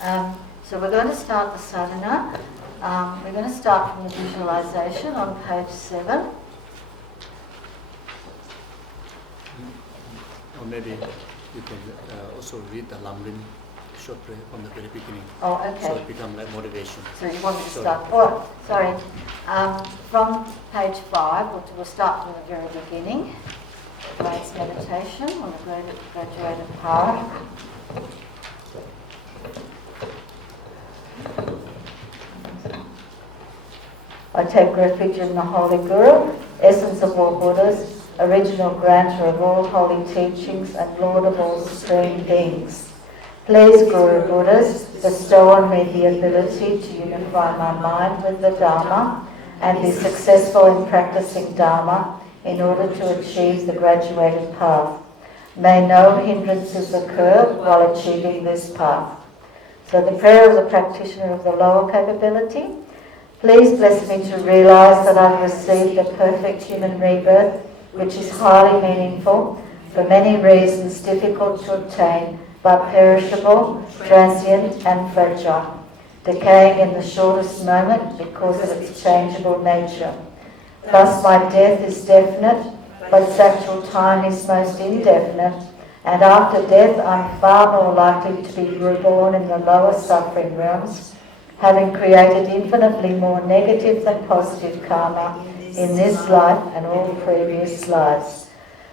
So we're going to start the sadhana. We're going to start from the visualization on page 7. Or maybe you can also read the Lamrim short prayer from the very beginning. Oh, okay. So it becomes like motivation. So you want me to start? Oh, sorry. From page 5, we'll start from the very beginning. Tonight's meditation on the graduated path. I take refuge in the Holy Guru, essence of all Buddhas, original granter of all holy teachings and Lord of all supreme beings. Please, Guru Buddhas, bestow on me the ability to unify my mind with the Dharma and be successful in practicing Dharma in order to achieve the graduated path. May no hindrances occur while achieving this path. So the prayer of the practitioner of the lower capability. Please bless me to realize that I've received a perfect human rebirth, which is highly meaningful, for many reasons difficult to obtain, but perishable, transient and fragile, decaying in the shortest moment because of its changeable nature. Thus my death is definite, but its actual time is most indefinite, and after death I'm far more likely to be reborn in the lower suffering realms, having created infinitely more negative than positive karma in this life and all previous lives.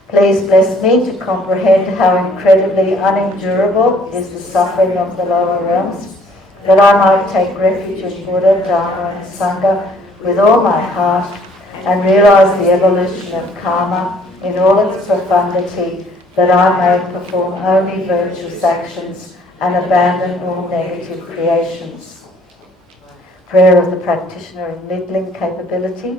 Please bless me to comprehend how incredibly unendurable is the suffering of the lower realms, that I might take refuge in Buddha, Dharma and Sangha with all my heart and realize the evolution of karma in all its profundity, that I may perform only virtuous actions and abandon all negative creations. Prayer of the practitioner of middling capability.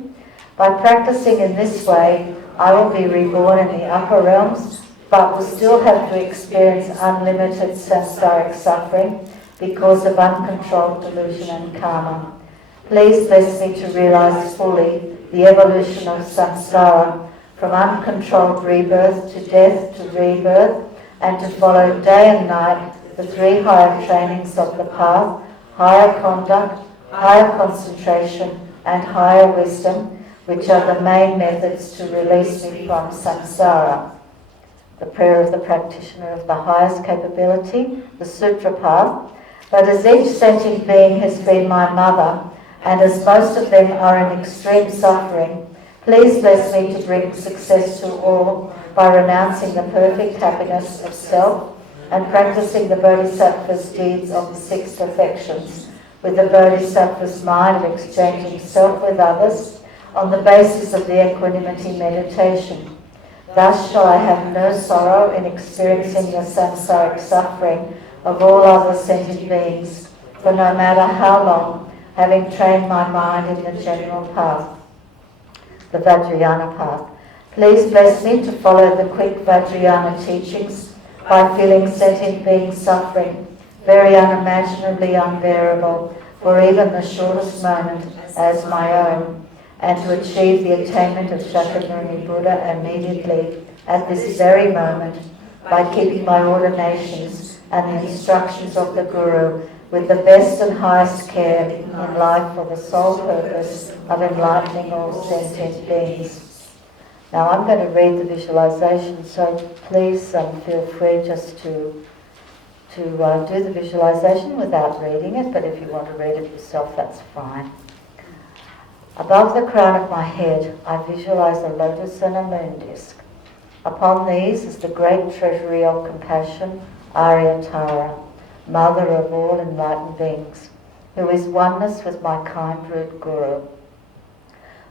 By practicing in this way, I will be reborn in the upper realms, but will still have to experience unlimited samsaric suffering because of uncontrolled delusion and karma. Please bless me to realize fully the evolution of samsara, from uncontrolled rebirth to death to rebirth, and to follow day and night the 3 higher trainings of the path, higher conduct, higher concentration and higher wisdom, which are the main methods to release me from samsara. The prayer of the practitioner of the highest capability, the sutra path. But as each sentient being has been my mother, and as most of them are in extreme suffering, please bless me to bring success to all by renouncing the perfect happiness of self and practicing the bodhisattva's deeds of the 6 perfections, with the bodhisattva's mind of exchanging self with others on the basis of the equanimity meditation. Thus shall I have no sorrow in experiencing the samsaric suffering of all other sentient beings, for no matter how long, having trained my mind in the general path, the Vajrayana path. Please bless me to follow the quick Vajrayana teachings by feeling sentient beings suffering, very unimaginably unbearable, for even the shortest moment as my own, and to achieve the attainment of Shakyamuni Buddha immediately at this very moment by keeping my ordinations and the instructions of the Guru with the best and highest care in life for the sole purpose of enlightening all sentient beings. Now I'm going to read the visualization, so please feel free just to do the visualization without reading it, but if you want to read it yourself, that's fine. Above the crown of my head, I visualize a lotus and a moon disk. Upon these is the great treasury of compassion, Aryatara, mother of all enlightened beings, who is oneness with my kind root Guru.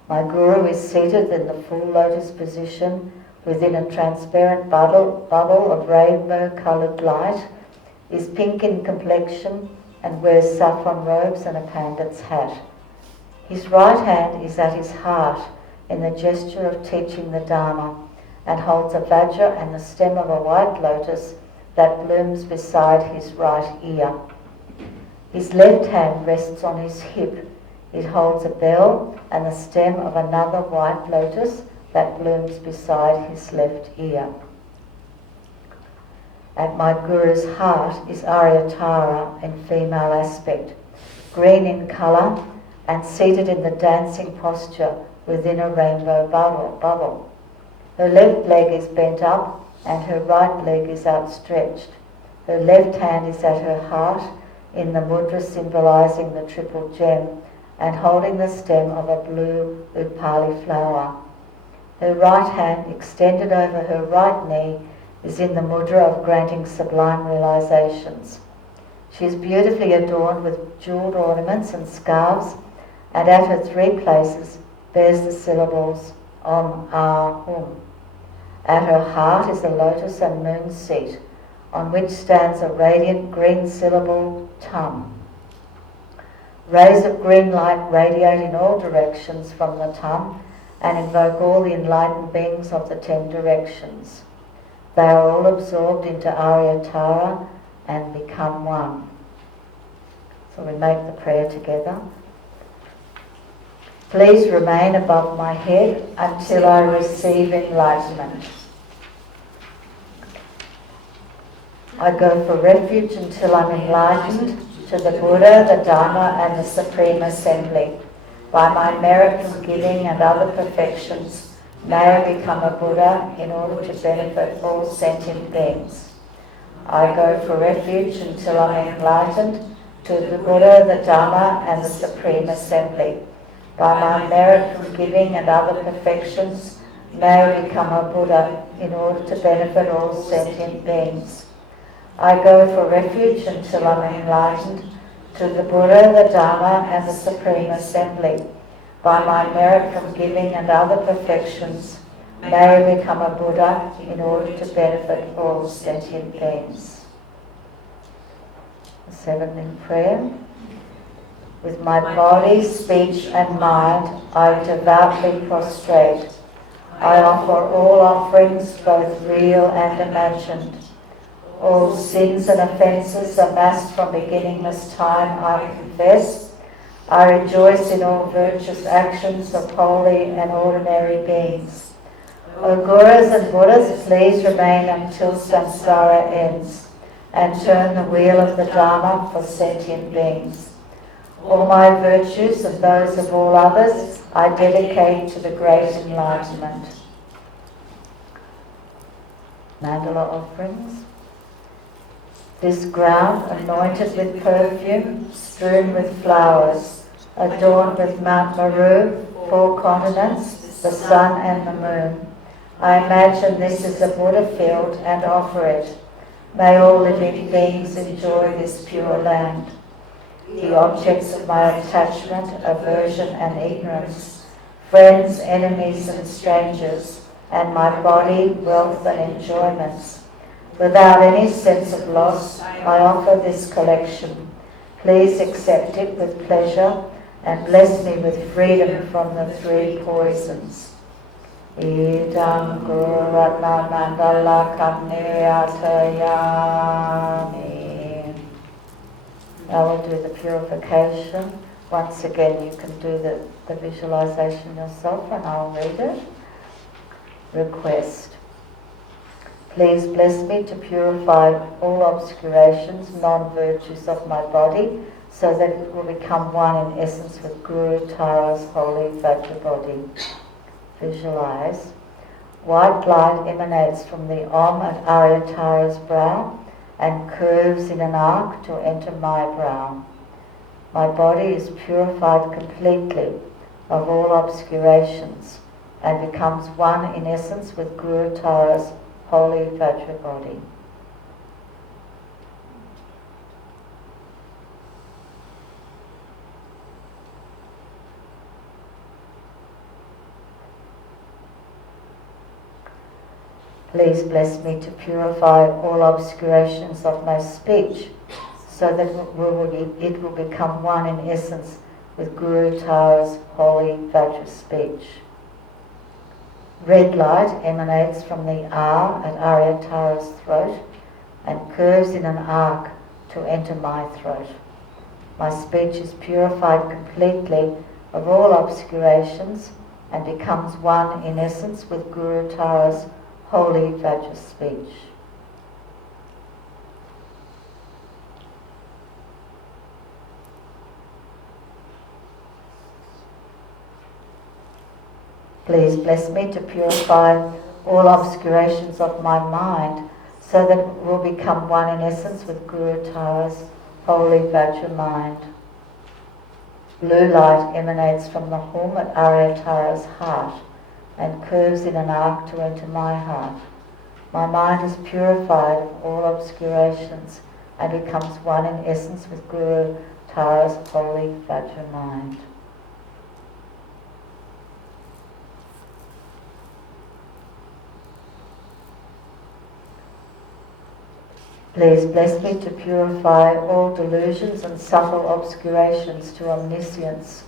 My Guru is seated in the full lotus position within a transparent bubble of rainbow-coloured light, is pink in complexion and wears saffron robes and a pandit's hat. His right hand is at his heart in the gesture of teaching the Dharma, and holds a vajra and the stem of a white lotus that blooms beside his right ear. His left hand rests on his hip. It holds a bell and the stem of another white lotus that blooms beside his left ear. At my Guru's heart is Aryatara in female aspect, green in colour and seated in the dancing posture within a rainbow bubble. Her left leg is bent up and her right leg is outstretched. Her left hand is at her heart in the mudra symbolising the triple gem and holding the stem of a blue upali flower. Her right hand, extended over her right knee, is in the mudra of granting sublime realizations. She is beautifully adorned with jewelled ornaments and scarves, and at her three places bears the syllables Om Ah Hum. At her heart is a lotus and moon seat, on which stands a radiant green syllable Tum. Rays of green light radiate in all directions from the Tum and invoke all the enlightened beings of the 10 directions. They are all absorbed into Aryatara and become one. So we make the prayer together. Please remain above my head until I receive enlightenment. I go for refuge until I'm enlightened to the Buddha, the Dharma and the Supreme Assembly. By my merit from giving and other perfections, may I become a Buddha in order to benefit all sentient beings. I go for refuge until I'm enlightened to the Buddha, the Dharma and the Supreme Assembly. By my merit from giving and other perfections, may I become a Buddha in order to benefit all sentient beings. I go for refuge until I'm enlightened to the Buddha, the Dharma and the Supreme Assembly. By my merit from giving and other perfections, may I become a Buddha in order to benefit all sentient beings. The seventh in prayer. With my body, speech and mind, I devoutly prostrate. I offer all offerings, both real and imagined. All sins and offences amassed from beginningless time I confess. I rejoice in all virtuous actions of holy and ordinary beings. O Gurus and Buddhas, please remain until samsara ends and turn the wheel of the Dharma for sentient beings. All my virtues and those of all others I dedicate to the great enlightenment. Mandala offerings. This ground, anointed with perfume, strewn with flowers, adorned with Mount Meru, 4 continents, the sun and the moon. I imagine this is a Buddha field and offer it. May all living beings enjoy this pure land. The objects of my attachment, aversion and ignorance, friends, enemies and strangers, and my body, wealth and enjoyments. Without any sense of loss, I offer this collection. Please accept it with pleasure and bless me with freedom from the 3 poisons. Idam Guru Ratna Mandala Kamniyatayami. Now we'll do the purification. Once again, you can do the visualization yourself and I'll read it. Request. Please bless me to purify all obscurations, non-virtues of my body, so that it will become one in essence with Guru Tara's holy Vajra body. Visualize. White light emanates from the Om at Aryatara's brow and curves in an arc to enter my brow. My body is purified completely of all obscurations and becomes one in essence with Guru Tara's holy Vajra body. Please bless me to purify all obscurations of my speech, so that it will become one in essence with Guru Tara's holy Vajra speech. Red light emanates from the R at Aryatara's throat and curves in an arc to enter my throat. My speech is purified completely of all obscurations and becomes one in essence with Guru Tara's holy Vajra speech. Please bless me to purify all obscurations of my mind so that it will become one in essence with Guru Tara's holy Vajra mind. Blue light emanates from the home at Arya Tara's heart and curves in an arc to enter my heart. My mind is purified of all obscurations and becomes one in essence with Guru Tara's holy Vajra mind. Please bless me to purify all delusions and subtle obscurations to omniscience,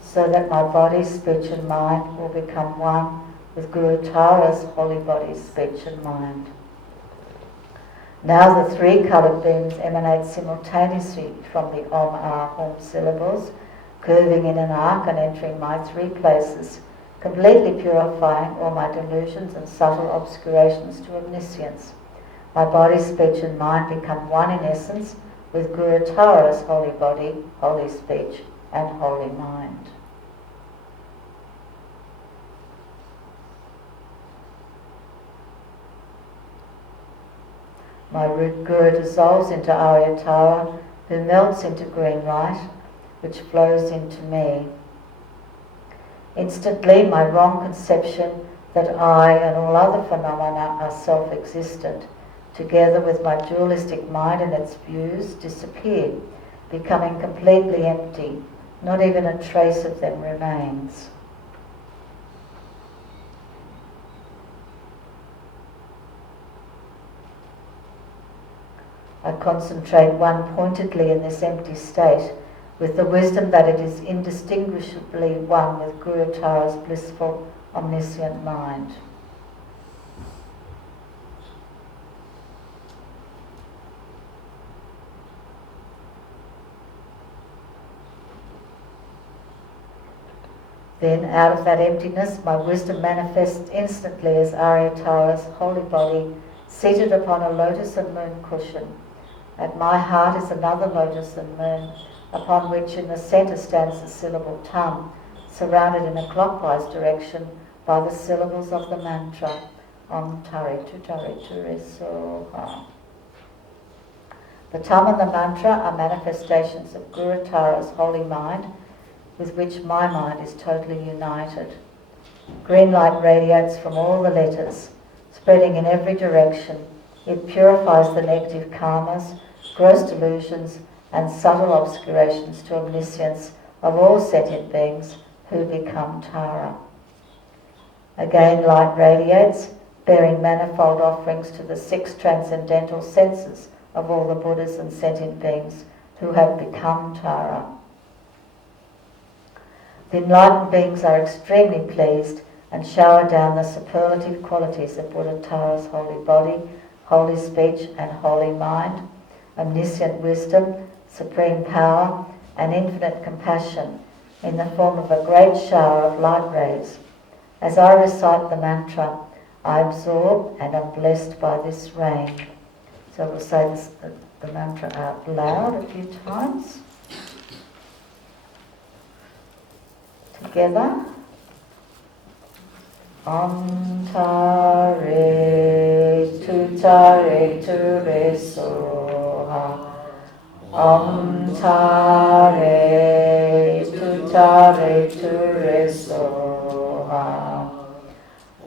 so that my body, speech and mind will become one with Guru Tara's holy body, speech and mind. Now the three coloured beams emanate simultaneously from the Om Ah Hum syllables, curving in an arc and entering my three places, completely purifying all my delusions and subtle obscurations to omniscience. My body, speech and mind become one in essence with Guru Tara's holy body, holy speech and holy mind. My Guru dissolves into Arya Tara, who melts into green light, which flows into me. Instantly, my wrong conception that I and all other phenomena are self-existent, together with my dualistic mind and its views, disappear, becoming completely empty. Not even a trace of them remains. I concentrate one-pointedly in this empty state with the wisdom that it is indistinguishably one with Guru Tara's blissful, omniscient mind. Then, out of that emptiness, my wisdom manifests instantly as Arya Tara's holy body, seated upon a lotus and moon cushion. At my heart is another lotus and moon, upon which in the centre stands the syllable Tam, surrounded in a clockwise direction by the syllables of the mantra Om Tare Tu Soha. The Tam and the mantra are manifestations of Guru Tara's holy mind, with which my mind is totally united. Green light radiates from all the letters, spreading in every direction. It purifies the negative karmas, gross delusions, and subtle obscurations to omniscience of all sentient beings who become Tara. Again, light radiates, bearing manifold offerings to the 6 transcendental senses of all the Buddhas and sentient beings who have become Tara. The enlightened beings are extremely pleased and shower down the superlative qualities of Buddha Tara's holy body, holy speech and holy mind, omniscient wisdom, supreme power and infinite compassion in the form of a great shower of light rays. As I recite the mantra, I absorb and am blessed by this rain. So we'll say the mantra out loud a few times. Together. Om Tare Tu Re Soha. Om Tare Tu Re Soha.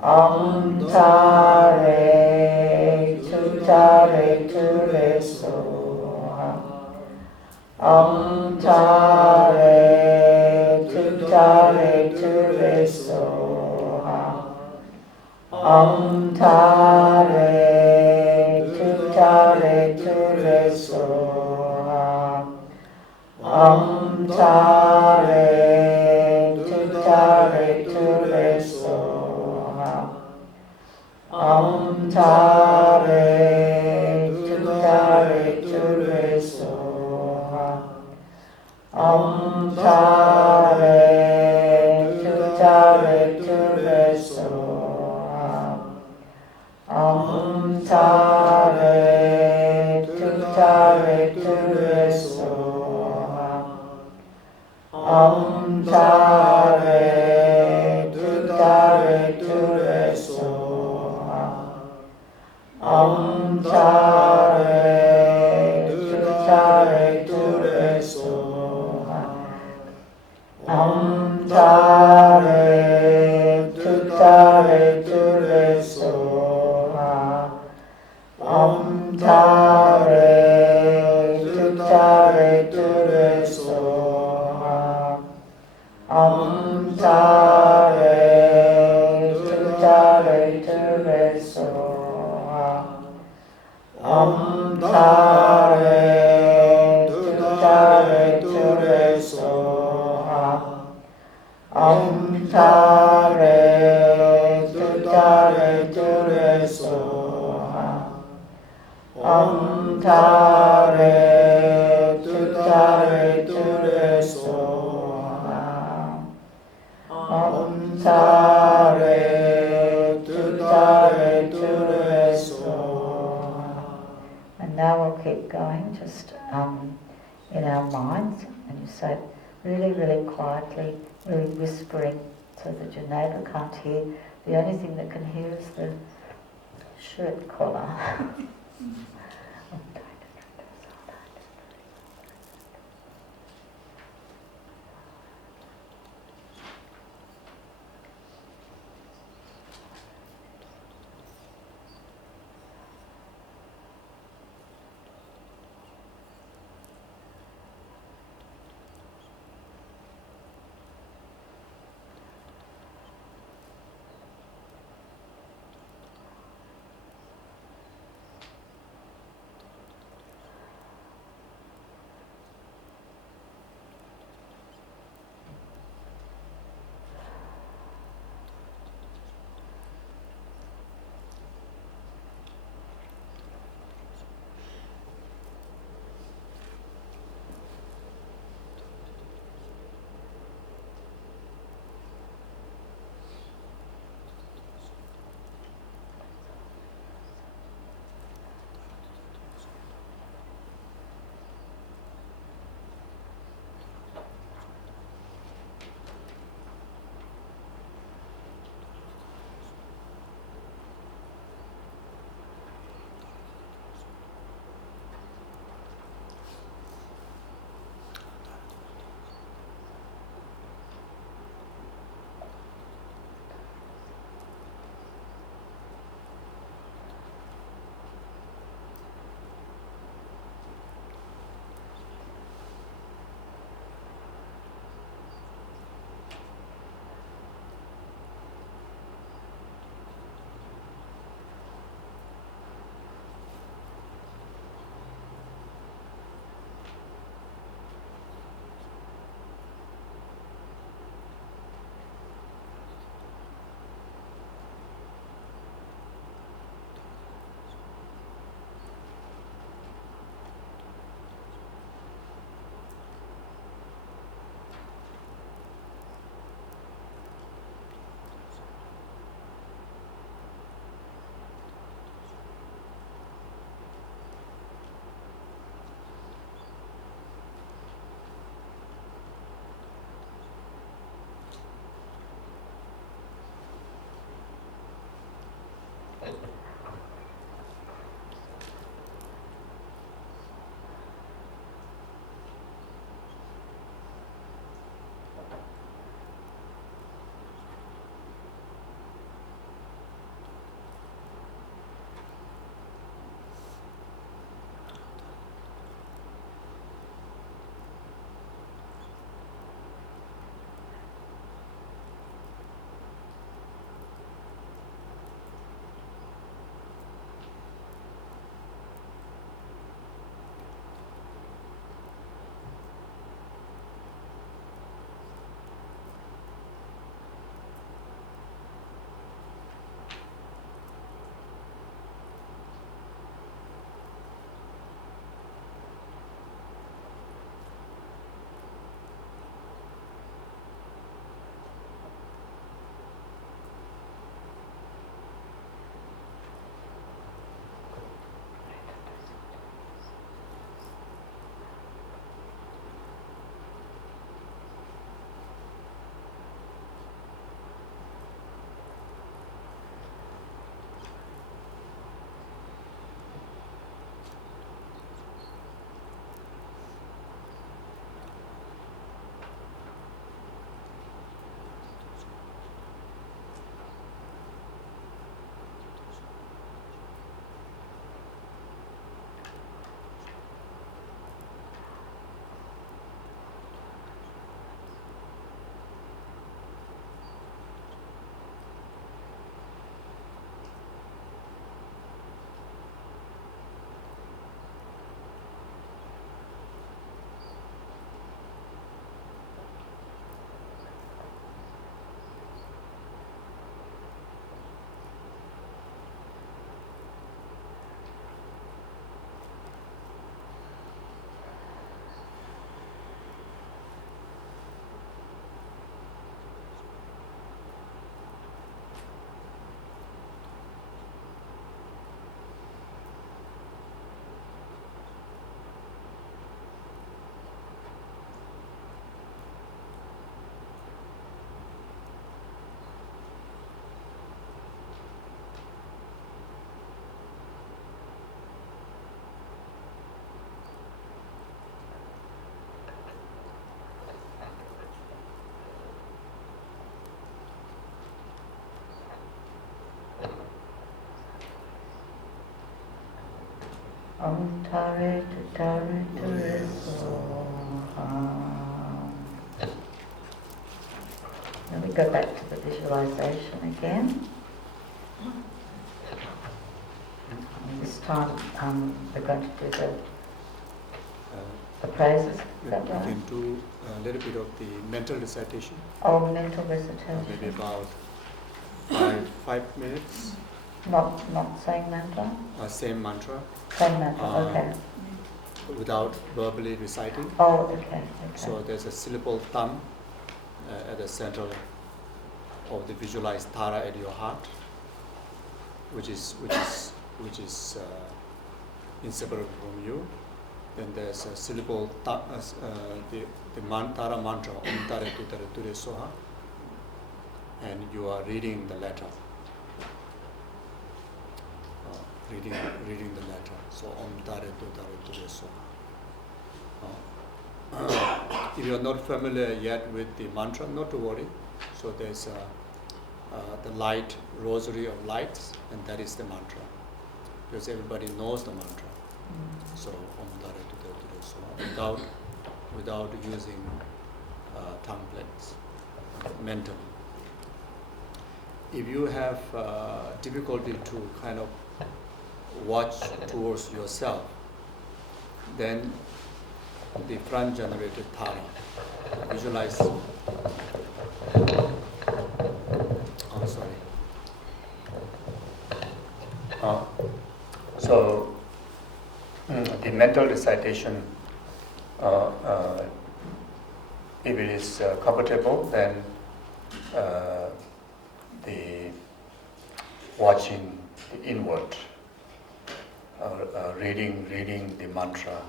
Om Tare Tu Re Soha. Om Tare Tu Re Soha. Om Tare Tu Re Soha. Om Tare Tu Re Soha. Om Tare Tu Re Soha. Om Tare Tu Re Soha. Om Tare Tu Re Soha. Om Tare Tu Tare Ture Soha. Om Tare Tutare Ture Soha. Om Tare Tutare Ture Soha. Om Tare Tutare Ture Soha. Om Tare Tutare Ture Soha. Om Tare Tutare Ture Soha. Om Tare Tutare Ture Soha. Om Tare Tutare Ture Soha. And now we'll keep going, just in our minds, and you say really, really quietly, really whispering so that your neighbour can't hear. The only thing that can hear is the shirt collar. Om Tare Ture Soha. Then we go back to the visualization again. And this time we're going to do the praises. Is that we right? can do a little bit of the mental recitation, Oh, mental recitation. maybe about 5 minutes. Not saying mantra? Same mantra, Same mantra, okay. without verbally reciting. Oh, okay. So there's a syllable thumb at the center of the visualized Tara at your heart, which is inseparable from you. Then there's a syllable the Tara mantra Om Tare Ture Soha, and you are reading the letter. Reading the letter. So Om Tare Ture Soha. If you are not familiar yet with the mantra, not to worry. So there's the light rosary of lights, and that is the mantra, because everybody knows the mantra. So Om Tare Ture Soha, without using tongue plates, mentally. If you have difficulty to kind of watch towards yourself, then the front generated Tara, visualize. Oh, sorry. So the mental recitation, if it is comfortable, then the watching the inward, reading the mantra,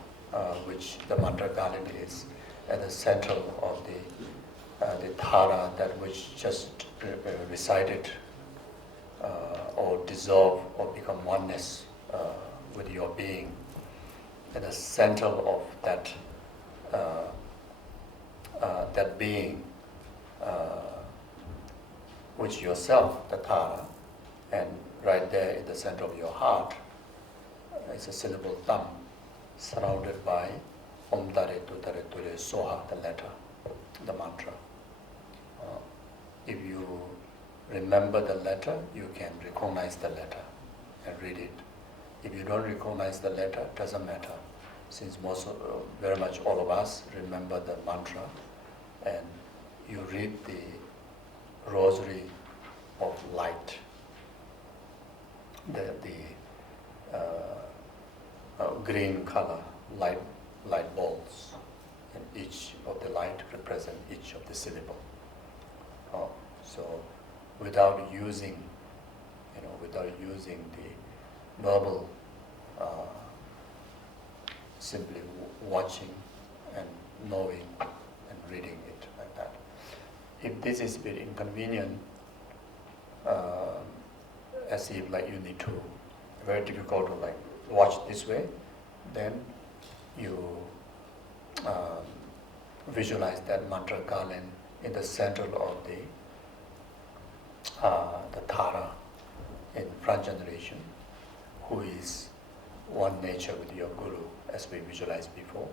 which the mantra garland is at the center of the Tara, that which just recited or dissolve or become oneness with your being. At the center of that that being, which yourself, the Tara, and right there in the center of your heart is a syllable thumb, surrounded by Om Tare Ture Soha, the letter, the mantra. If you remember the letter, you can recognize the letter and read it. If you don't recognize the letter, it doesn't matter, since very much all of us remember the mantra, and you read the rosary of light, the green color light balls, and each of the light represent each of the syllable. So without using the verbal, simply watching and knowing and reading it like that. If this is a bit inconvenient, as if like you need to, very difficult to like watch this way, then you visualize that mantra garland in the center of the Tara in front generation, who is one nature with your Guru, as we visualized before.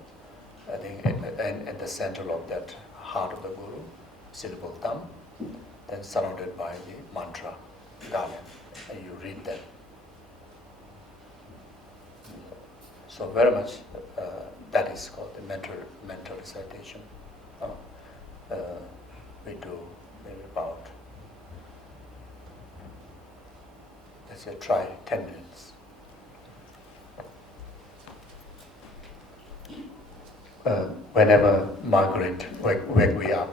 I think, and at the center of that heart of the Guru, syllable thumb, then surrounded by the mantra garland, and you read that. So very much that is called the mental recitation. We do maybe about, let's say, try 10 minutes. Whenever Margaret wake me up.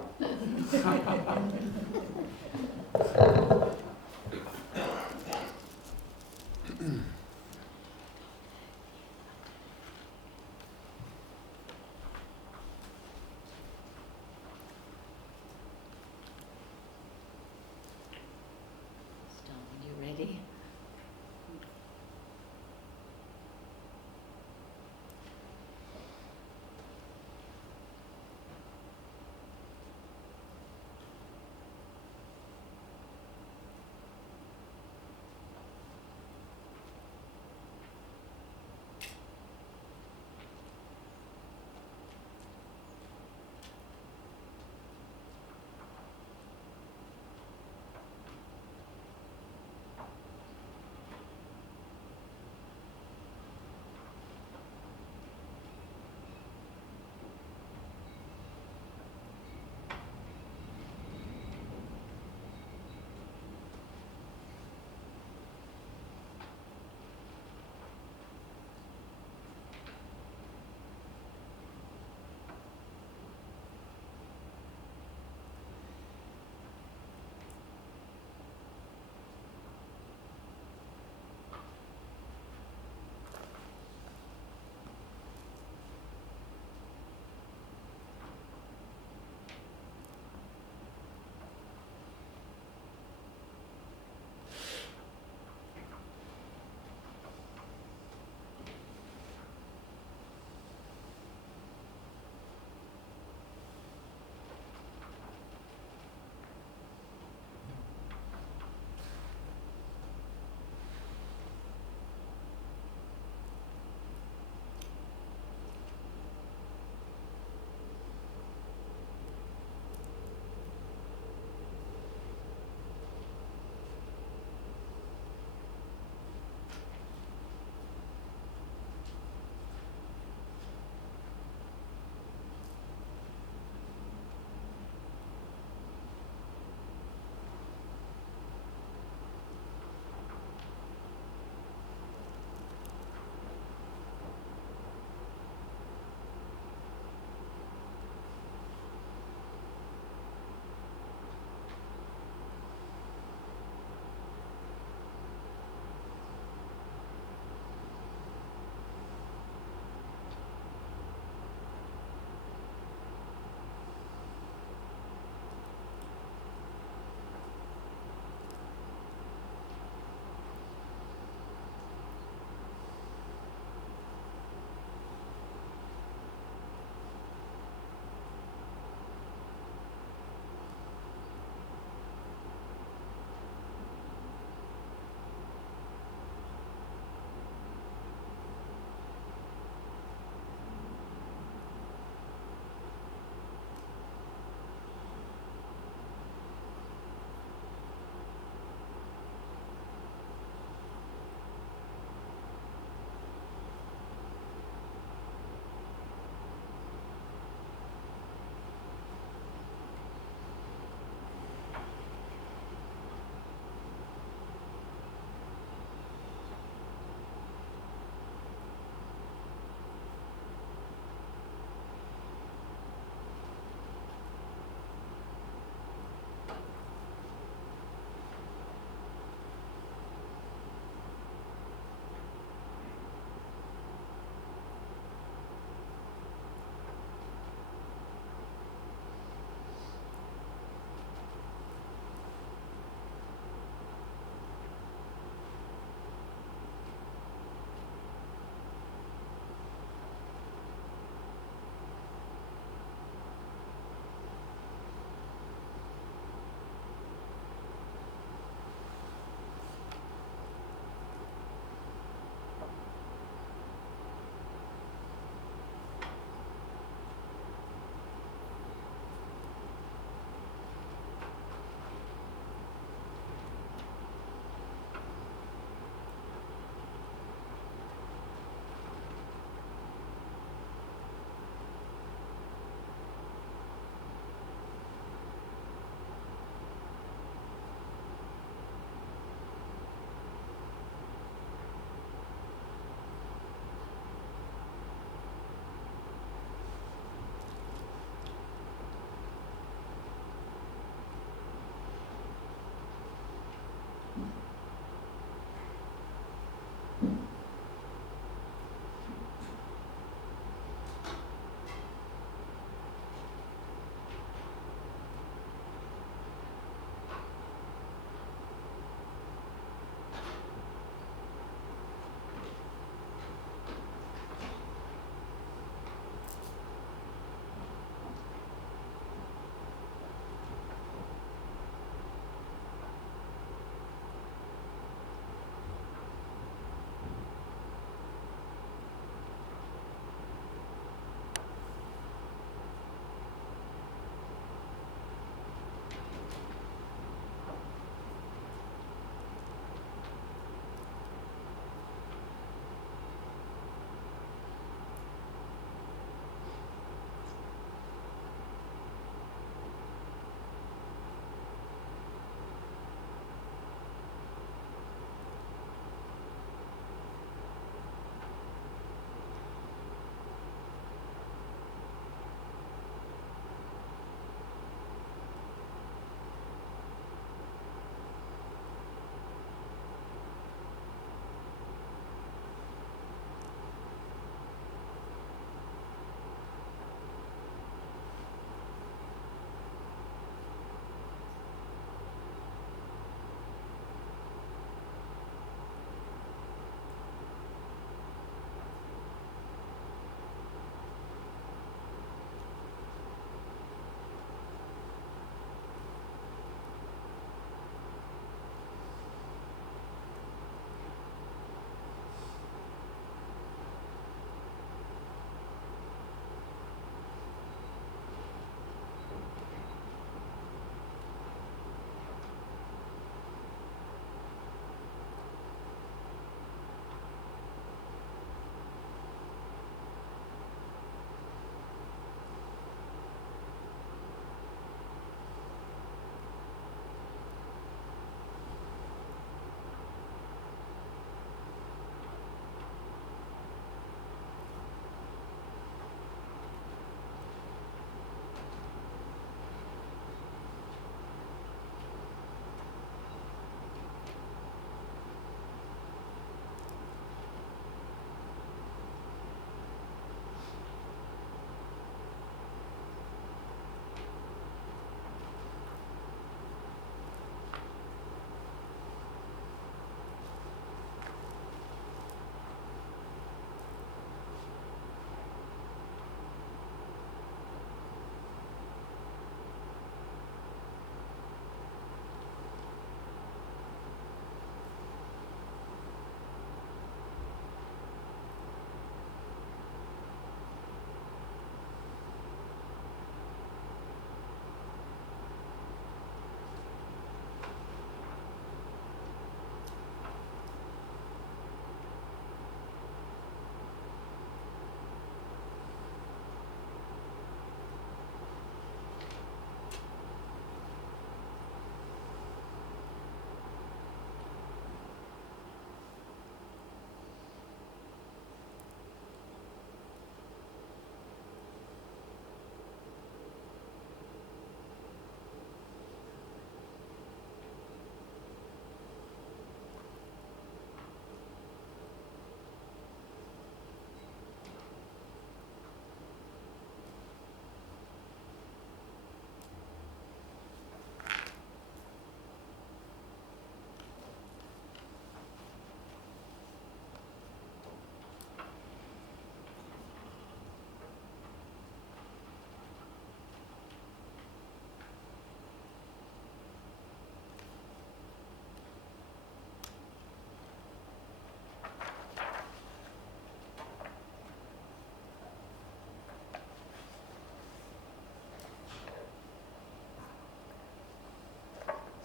Ready?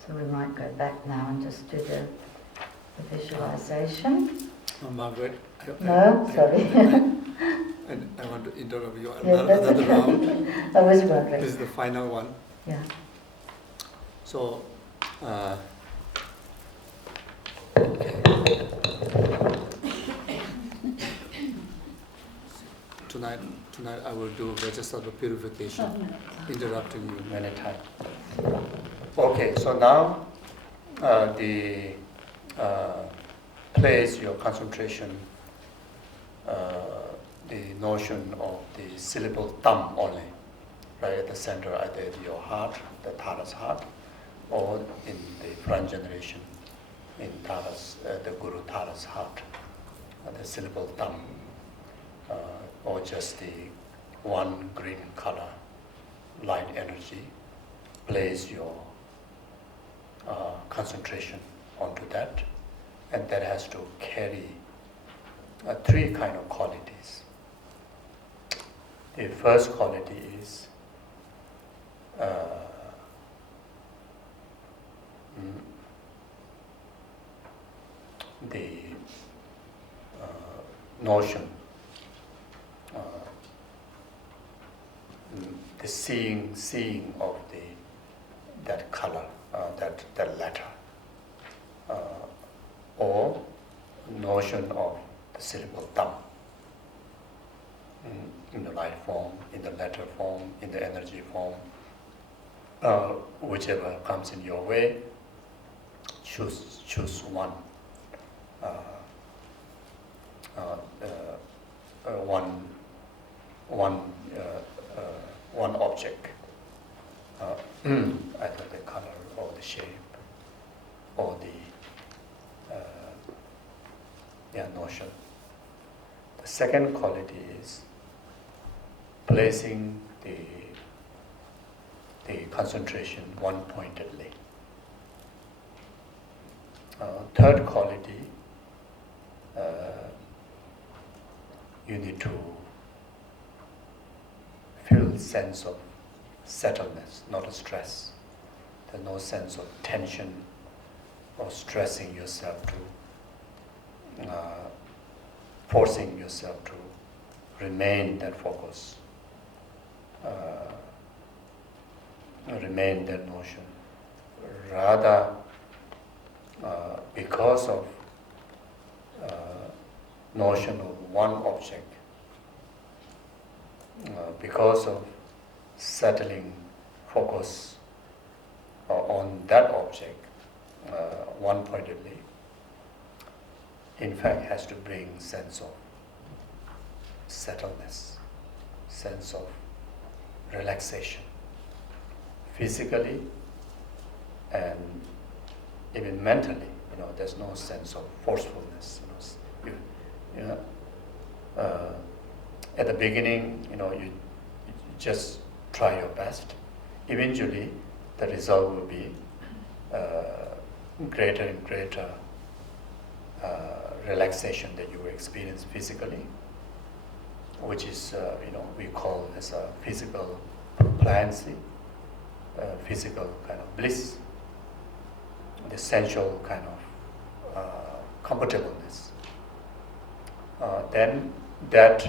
So we might go back now and just do the visualization. Margaret, Sorry. I want to interrupt you Yes, that's another okay. round. I was wondering. This is the final one. Yeah. So, tonight I will do bodhisattva purification, interrupting you many times. Okay, so now place your concentration, the notion of the syllable thumb only, right at the center, either your heart, the Tara's heart, or in the front generation, in Tara's, the Guru Tara's heart, the syllable thumb, or just the one green color, light energy. Place your concentration onto that, and that has to carry three kind of qualities. The first quality is the notion, the seeing of that color, that letter, or notion of the syllable thumb, in the light form, in the letter form, in the energy form, whichever comes in your way. Choose one. One object, either the color or the shape or the notion. The second quality is placing the concentration one-pointedly. Third quality, you need to feel sense of settledness, not a stress. There's no sense of tension or stressing yourself to, forcing yourself to remain that focus, remain that notion. Rather, because of notion of one object, because of settling focus on that object one-pointedly, in fact has to bring sense of settledness, sense of relaxation, physically and even mentally. There's no sense of forcefulness. At the beginning, you just try your best. Eventually, the result will be greater and greater relaxation that you will experience physically, which is, we call as a physical pliancy, physical kind of bliss, the sensual kind of comfortableness. Then that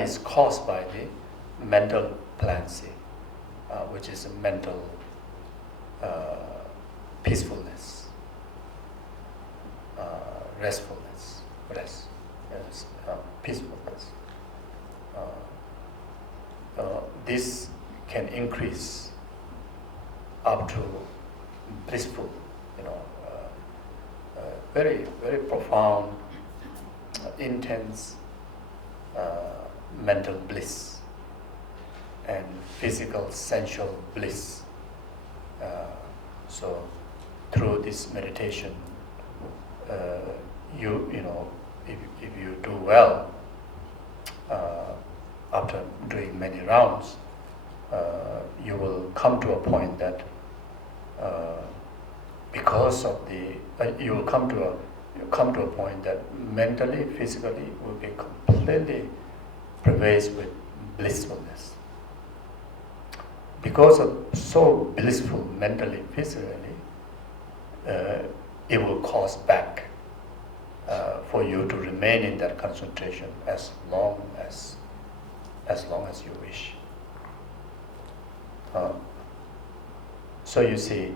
is caused by the mental pliancy, which is a mental peacefulness, restfulness, peacefulness. This can increase up to blissful, very, very profound, intense mental bliss and physical sensual bliss. So through this meditation, if you do well, after doing many rounds, you will come to a point that because of you will come to a point that mentally, physically will be completely pervaded with blissfulness. because of so blissful mentally, physically, it will cause back for you to remain in that concentration as long as you wish. So you see,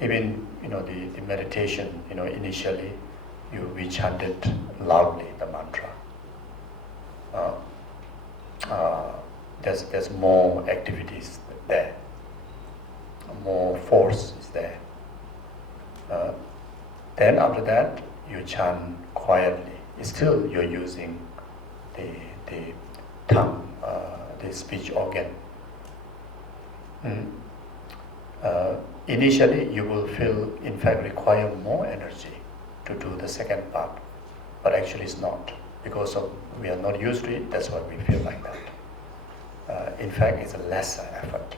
even the meditation, initially we chanted loudly the mantra. There's more activities there, more force is there. Then after that, you chant quietly. Still, you're using the tongue, the speech organ. Initially, you will feel, in fact, require more energy to do the second part, but actually it's not, because we are not used to it. That's why we feel like that. In fact, it's a lesser effort,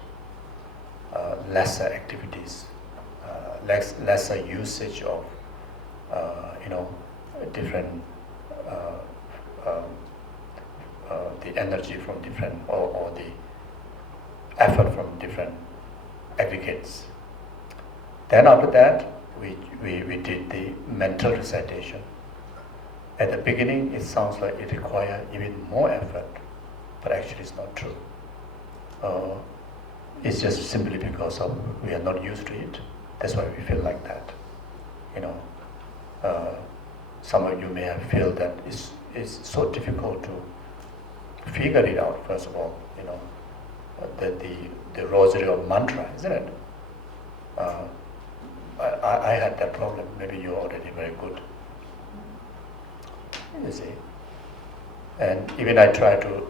lesser activities, lesser usage of different the energy from different or the effort from different aggregates. Then after that, we did the mental recitation. At the beginning, it sounds like it requires even more effort, but actually it's not true. It's just simply because we are not used to it. That's why we feel like that. Some of you may have felt that it's so difficult to figure it out. First of all, the rosary of mantra, isn't it? I had that problem. Maybe you're already very good. You see, and even I try to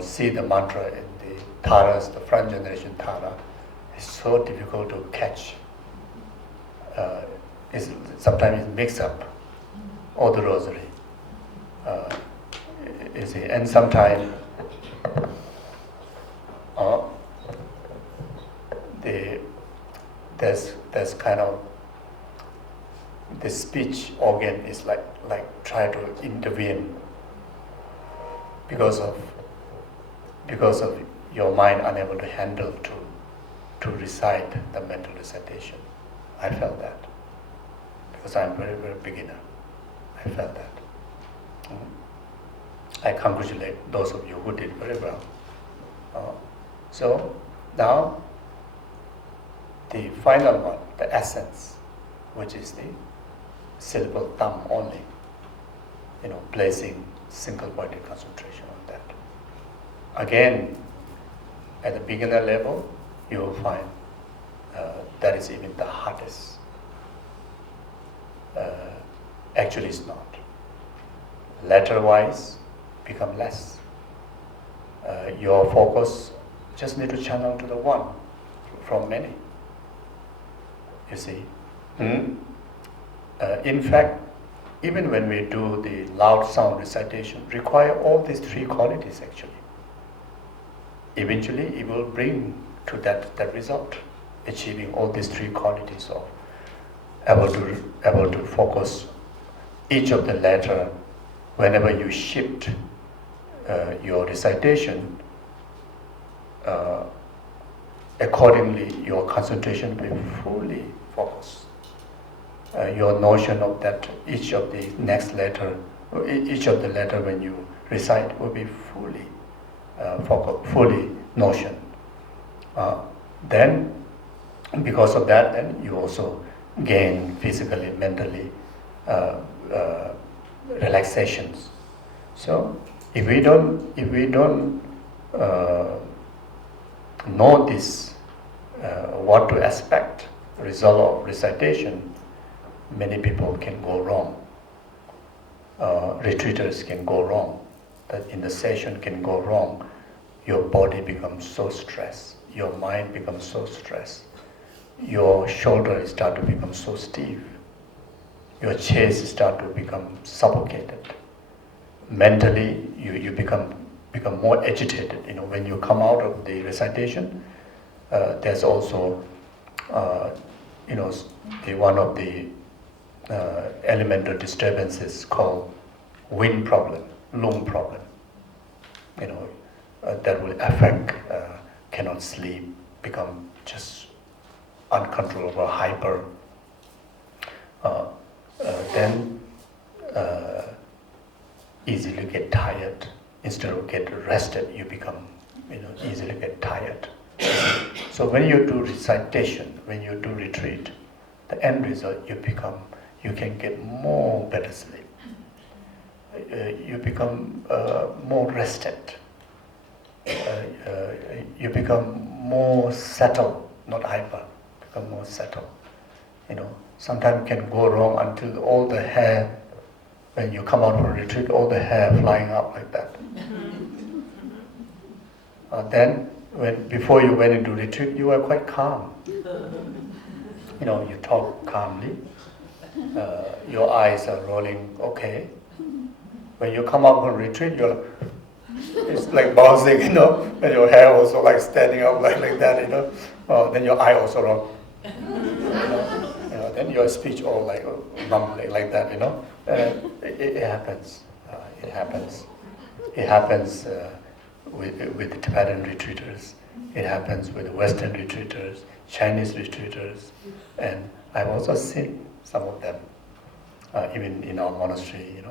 see the mantra in the Taras, the front generation Tara. It's so difficult to catch. Sometimes it mix up all the rosary. You see, and sometimes there's kind of the speech organ is like try to intervene because of your mind unable to handle to recite the mental recitation. I felt that because I'm very, very beginner. I felt that. I congratulate those of you who did very well. So now the final one, the essence, which is the syllable thumb only, placing single-pointed concentration on that. Again, at the beginner level, you will find that is even the hardest. Actually, it's not. Letter-wise, become less. Your focus just need to channel to the one from many. You see. In fact, even when we do the loud sound recitation, require all these three qualities actually. Eventually, it will bring to that result, achieving all these three qualities of able to focus each of the letter. Whenever you shift your recitation, accordingly, your concentration will be fully focused. Your notion of that each of the next letter, each of the letter when you recite will be fully focused, fully notion. Then, because of that, then you also gain physically, mentally relaxations. So, if we don't know this, what to expect, result of recitation, many people can go wrong. Retreaters can go wrong. That in the session can go wrong. Your body becomes so stressed. Your mind becomes so stressed. Your shoulders start to become so stiff. Your chest start to become suffocated. Mentally, you become more agitated. When you come out of the recitation, there's also the one of the elemental disturbances called wind problem, lung problem. That will affect cannot sleep, become just uncontrollable, hyper, then easily get tired. Instead of get rested, you become, easily get tired. So when you do recitation, when you do retreat, the end result, you can get more better sleep. You become more rested. You become more settled, not hyper. Become more settled. Sometimes can go wrong until all the hair, when you come out from retreat, all the hair flying up like that. Then, before you went into retreat, you were quite calm. You talk calmly. Your eyes are rolling okay. When you come out from retreat, it's like bouncing, and your hair also like standing up like that, then your eye also roll. Then your speech all like mumbling like that, It happens. It happens. It happens with the Tibetan retreaters. It happens with Western retreaters, Chinese retreaters, and I've also seen some of them, even in our monastery.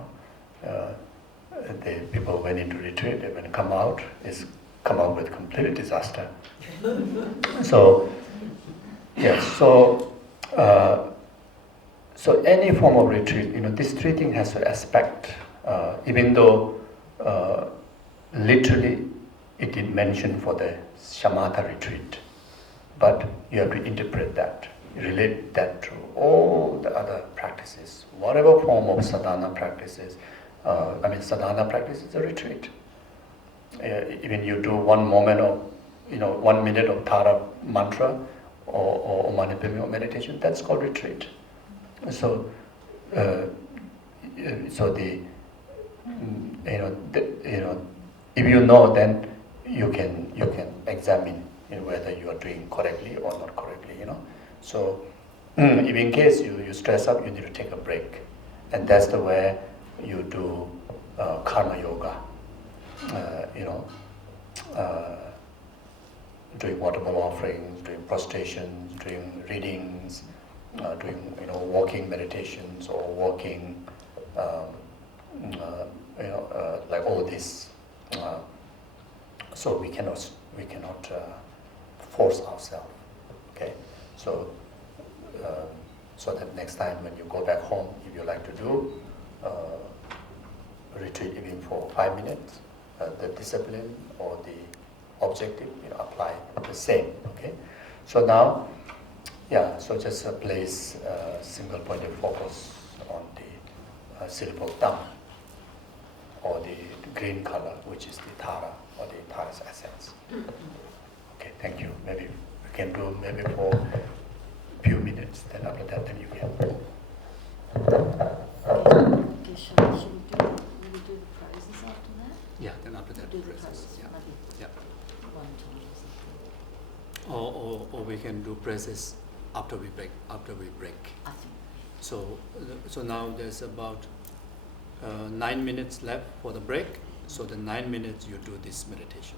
The people went into retreat, they when come out with complete disaster. So, yes. So any form of retreat, this three things has to aspect. Even though literally it did mention for the shamatha retreat, but you have to interpret that, relate that to all the other practices, whatever form of sadhana practices. Sadhana practice is a retreat. Even you do 1 moment of, 1 minute of Tara mantra or mani padme or meditation, that's called retreat. So, if you know, then you can examine whether you are doing correctly or not correctly. So, if in case you stress up, you need to take a break, and that's the way you do karma yoga. Doing waterfall offerings, doing prostrations, doing readings, doing walking meditations or walking, like all this. So we cannot force ourselves. Okay, so that next time when you go back home, if you like to do retreat even for 5 minutes, the discipline or the objective, apply the same. Okay, so now, so just place single pointed focus on the syllable thumb, or the green color, which is the Tara or the Tara's essence. Okay, thank you. Maybe we can do maybe for a few minutes. Then after that, then you can. Geshela, should we do the praises after that? Yeah, then after that, Do the praises. praises, Yeah. maybe Yeah. 1 2 or something. Or we can do praises after we break. I think. So now there's about 9 minutes left for the break. So the 9 minutes you do this meditation.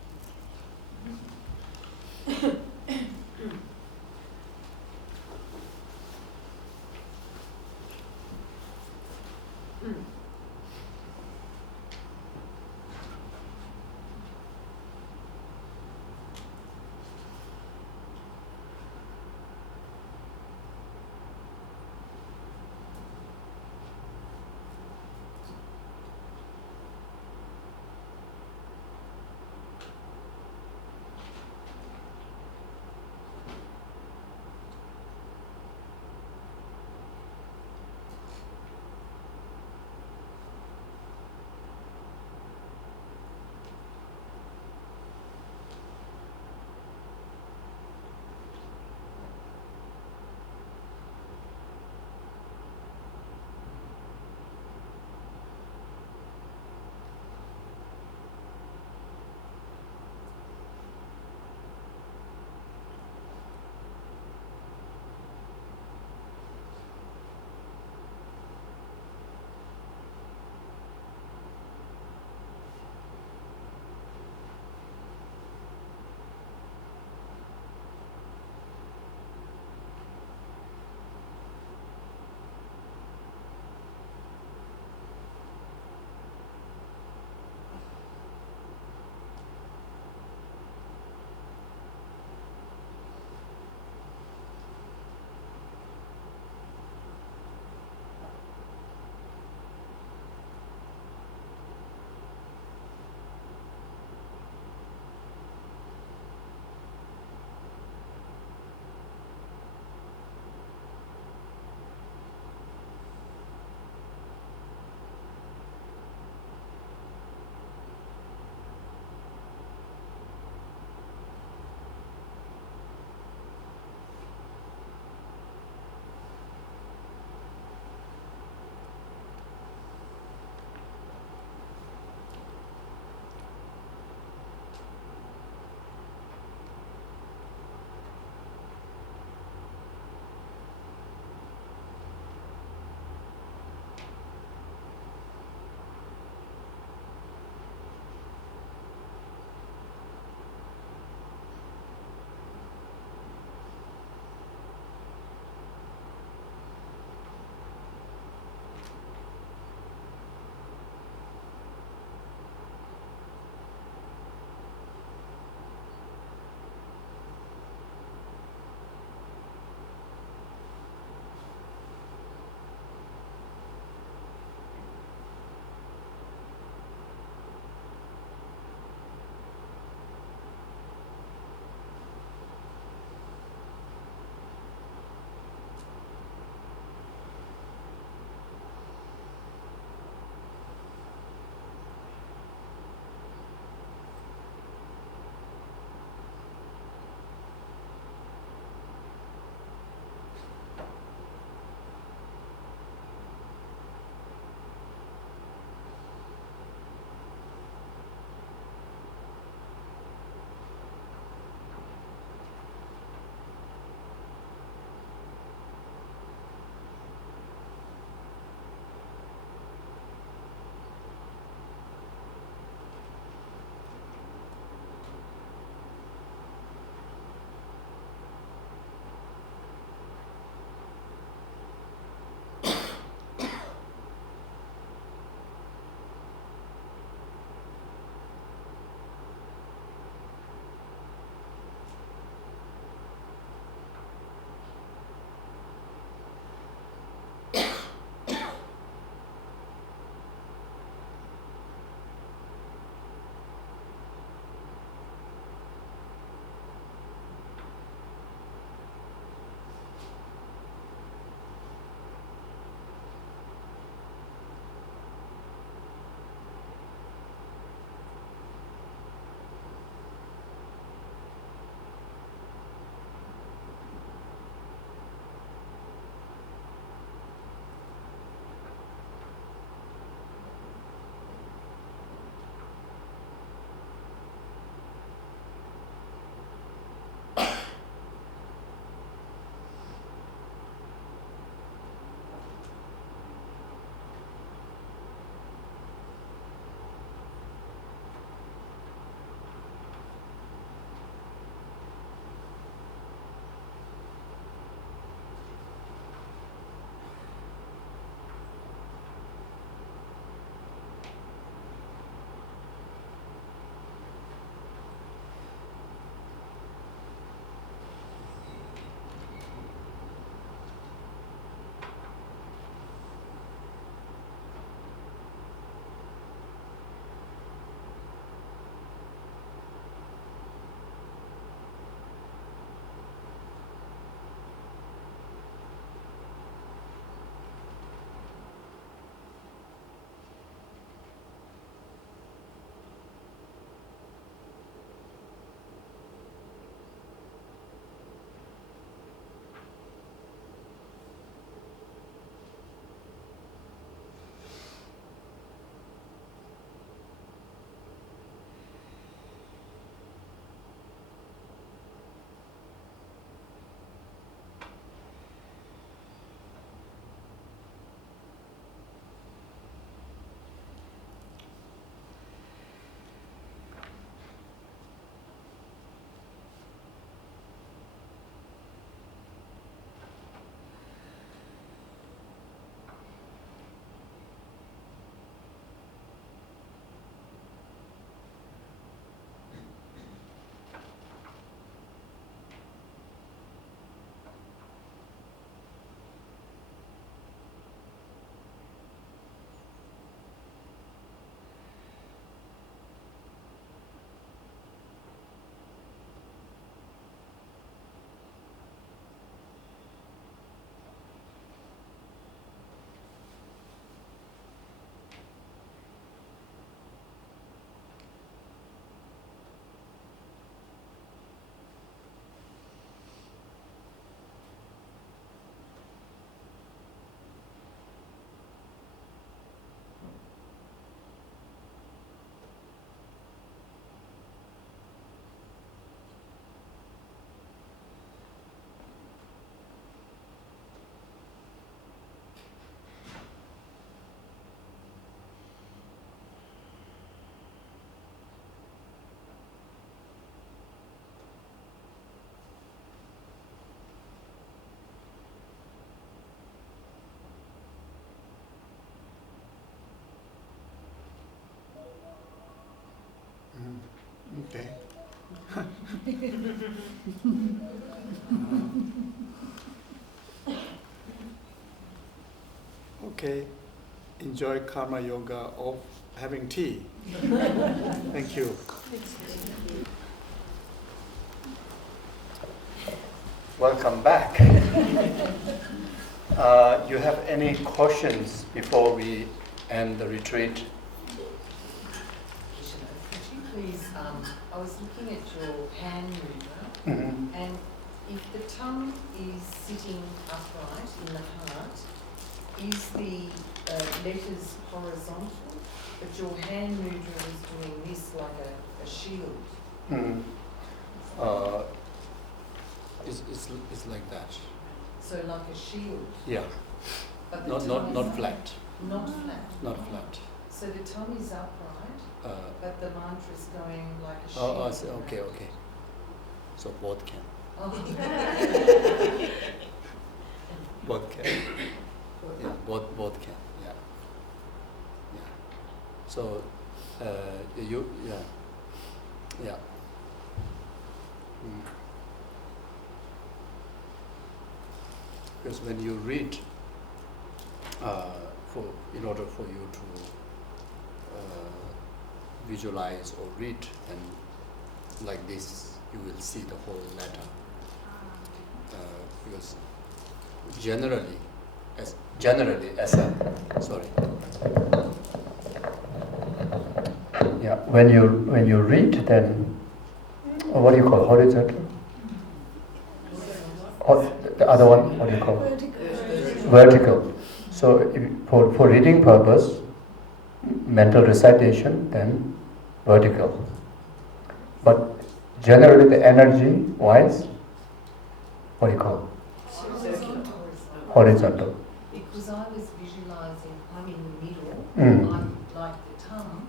Okay. Okay. Enjoy karma yoga of having tea. Thank you. Welcome back. You have any questions before we end the retreat? Could you please, I was looking at your hand movement, Mm-hmm. and if the tongue is sitting upright in the heart, is the letters horizontal, but your hand movement is doing this like a shield? Mm-hmm. It's like that. So like a shield, Yeah. but the Not tongue not is flat. not flat. Not flat. So the tongue is upright, but the mantra is going like a shield. Oh, okay, okay. So both can. Oh. Both can. Yeah, both can. Yeah. Yeah. So yeah. Mm. Because when you read, in order for you to visualize or read, and like this, you will see the whole letter. Because generally as a sorry. Yeah, when you read, then what do you call horizontal? Or the other one, what do you call? Vertical. So for reading purpose, mental recitation, then vertical. But generally the energy wise, what do you call? Horizontal. Because I was visualising, I'm in the middle, I'm like the tongue,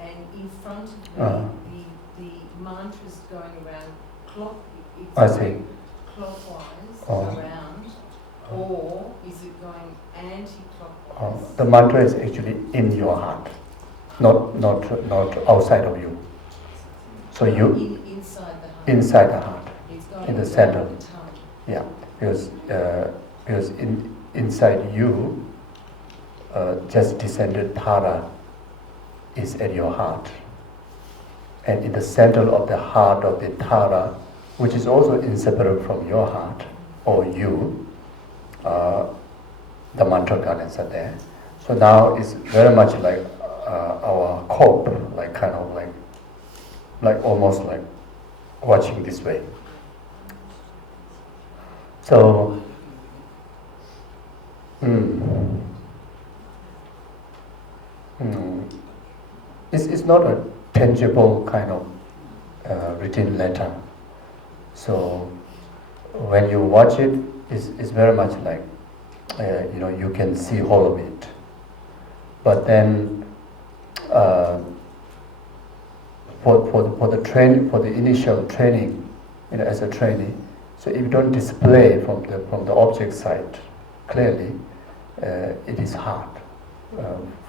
and in front of me, the mantra's going around I it's see. going clockwise around, or is it going anti-clockwise? The mantra is actually in your heart, not outside of you. So you inside the heart. Inside the heart, It's going in the center. the tongue. Yeah, because inside you, just descended Tara is at your heart, and in the center of the heart of the Tara, which is also inseparable from your heart or you, the mantra gardens are there. So now it's very much like our cope, like kind of like almost like watching this way. So, it's not a tangible kind of written letter. So when you watch it, it's very much like you can see all of it. But then for the initial training, as a trainee, so if you don't display from the object side clearly, it is hard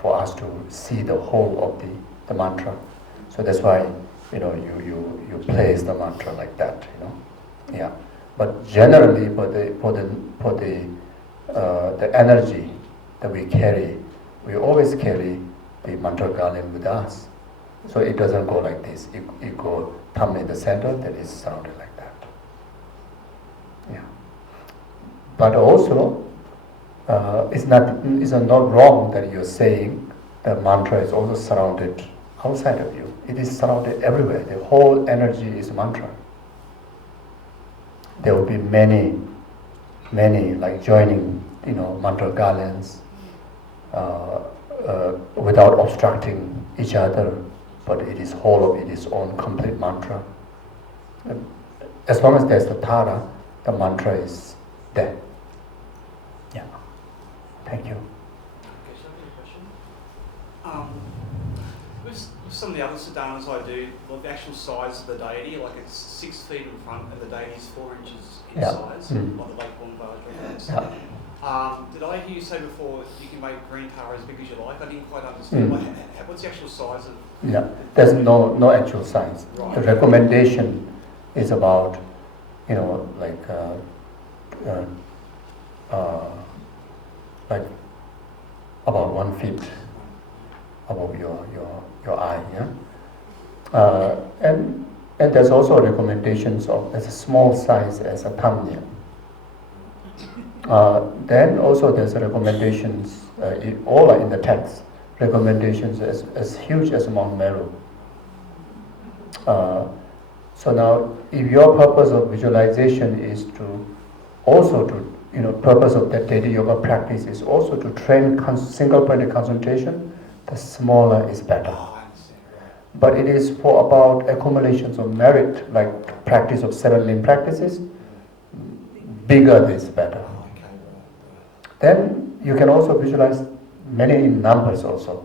for us to see the whole of the mantra. So that's why you place the mantra like that. Yeah. But generally, for the energy that we carry, we always carry the mantra garland with us. So it doesn't go like this. It go thumb in the center, that is surrounded like that. Yeah. But also, it's not wrong that you're saying the mantra is also surrounded outside of you. It is surrounded everywhere. The whole energy is mantra. There will be many, like joining, mantra garlands without obstructing each other, but it is whole of its own complete mantra. As long as there's the Tara, the mantra is there. Yeah. Thank you. Okay, so I've got a question. With some of the other sadhanas I do, the actual size of the deity, like it's 6 feet in front and the deity is 4 inches in size, like the Lake Bombay. Did I hear you say before you can make green tara as big as you like? I didn't quite understand. Like, what's the actual size of? Yeah, there's no actual size. Right. The recommendation is about, like about 1 feet above your eye. Yeah, and there's also recommendations of as a small size as a thumbnail. Then also there's recommendations, all are in the text, recommendations as huge as Mount Meru. So now, if your purpose of visualization is purpose of that daily yoga practice is also to train single-pointed concentration, the smaller is better. But it is for about accumulations of merit, like practice of 7 limb practices, bigger is better. Then you can also visualize many numbers also,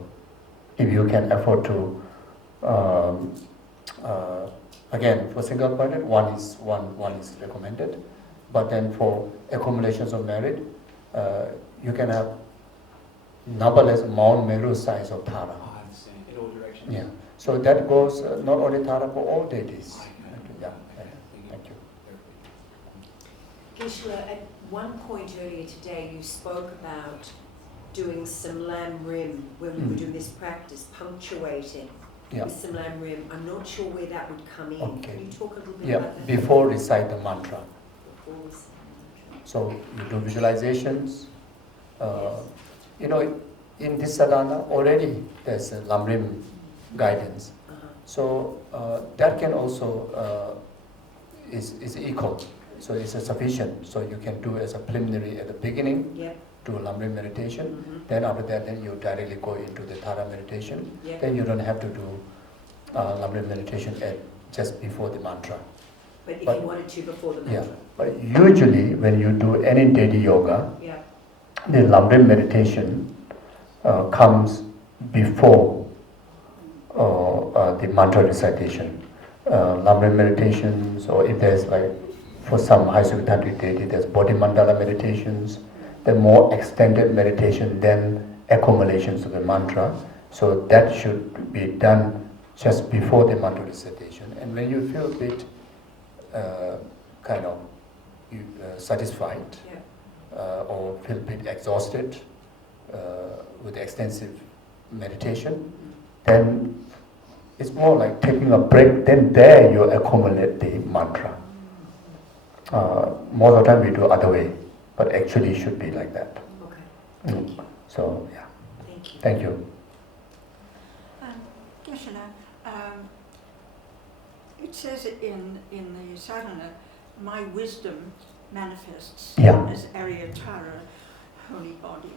if you can afford to. Again, for single pointed, one is recommended, but then for accumulations of merit, you can have numberless Mount Meru size of Tara. I understand. In all directions. Yeah. So that goes not only Tara for all deities. Yeah. Thank you. Geshela, at one point earlier today, you spoke about doing some lam rim when we were doing this practice, punctuating with some lam rim. I'm not sure where that would come in. Okay. Can you talk a little bit about that? Before recite the mantra. Before we say the mantra. So you do visualizations. In this sadhana already there's a lam rim guidance. So that can also is equal. So it's sufficient. So you can do as a preliminary at the beginning, do lam rim meditation. Then after that, then you directly go into the Tara meditation. Then you don't have to do lam rim meditation just before the mantra. But if you wanted to before the mantra. Yeah. But usually when you do any daily yoga, the lam rim meditation comes before the mantra recitation. Lam rim meditations, or if there's like for some high tantric deity, there's body mandala meditations, the more extended meditation than accumulations of the mantra. So that should be done just before the mantra recitation. And when you feel a bit satisfied or feel a bit exhausted with extensive meditation, then it's more like taking a break. Then there you accumulate the mantra. Most of the time we do other way, but actually it should be like that. Okay. Thank you. So yeah. Thank you. Thank you. Geshela, it says in the sadhana, my wisdom manifests as Aryatara, holy body.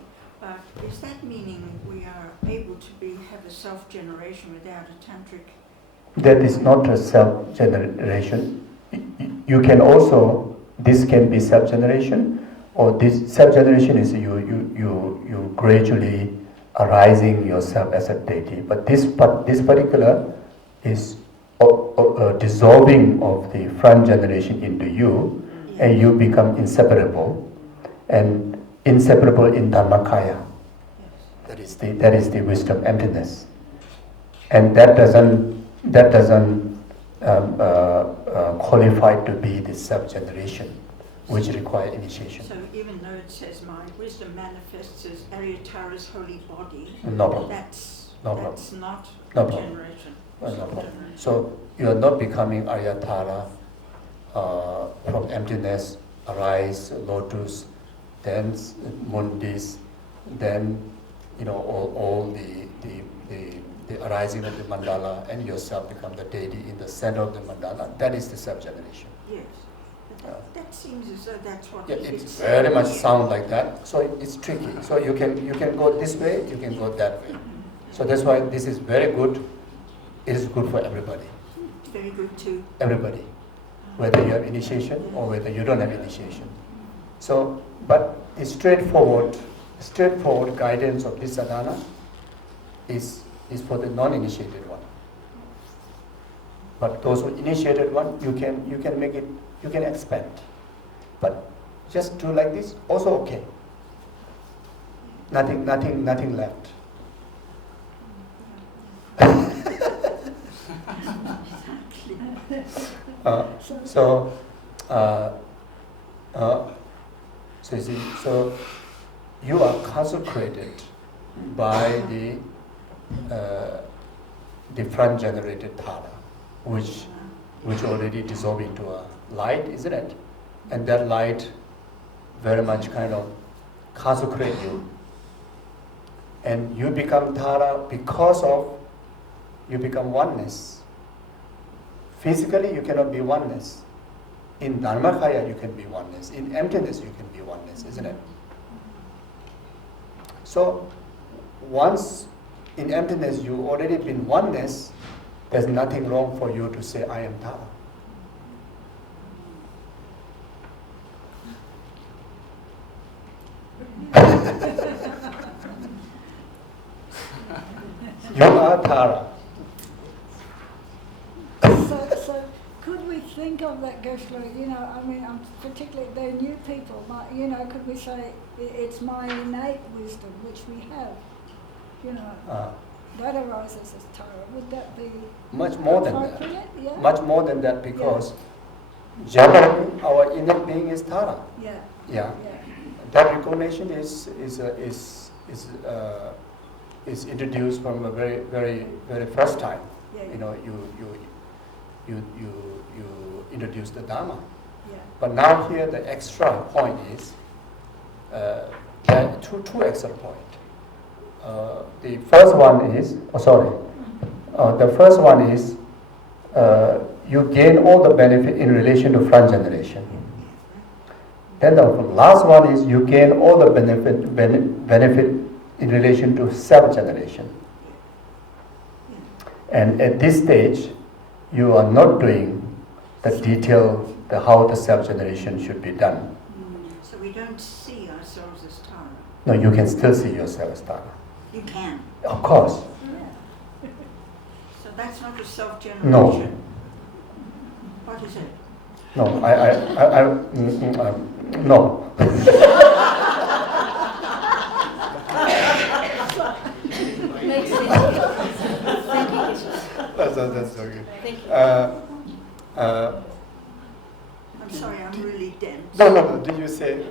Is that meaning we are able to have a self-generation without a tantric? That is not a self-generation. You can also, this can be self-generation, or this self-generation is you gradually arising yourself as a deity. But this particular is dissolving of the front generation into you, and you become inseparable, and inseparable in Dharmakaya. That is the wisdom emptiness, and that doesn't qualify to be the self-generation, which require initiation. So even though it says my wisdom manifests as Aryatara's holy body, that's not generation. No problem. So you are not becoming Aryatara from emptiness, arise, lotus, then mundis, then all the arising of the mandala, and yourself become the deity in the center of the mandala. That is the self-generation. Yes. That seems as though that's what it it's is. very much sound like that. So it's tricky. So you can go this way, you can go that way. So that's why this is very good. It is good for everybody. Very good too. Everybody, whether you have initiation or whether you don't have initiation. So, but the straightforward guidance of this sadhana is for the non-initiated one. But those who initiated one, you can make it, you can expand. But just do like this, also okay. nothing left. So you see, so you are consecrated by the front generated Tara, which already dissolved into a light, isn't it? And that light very much kind of consecrate you. And you become Tara because of you become oneness. Physically you cannot be oneness. In Dharmakaya you can be oneness. In emptiness you can be oneness, isn't it? So once in emptiness you already been oneness, there's nothing wrong for you to say I am Tara. You are Tara. So could we think of that, Geshela, I mean, particularly the new people, could we say it's my innate wisdom which we have, that arises as Tara? Would that be much more than that? Yeah? Much more than that, because generally our innate being is Tara. Yeah. That recognition is introduced from the very, very, very first time. You introduce the Dharma. But now here the extra point is two extra points. The first one is you gain all the benefit in relation to front generation. Then the last one is you gain all the benefit in relation to self-generation. And at this stage, you are not doing the detail, how the self-generation should be done. So we don't see ourselves as Tara. No, you can still see yourself as Tara. You can. Of course. So that's not a self-generation. No. What is it? No, no. Makes sense. Thank you, Geshe. That's okay. Thank you. I'm sorry, I'm really dense. No. Did you say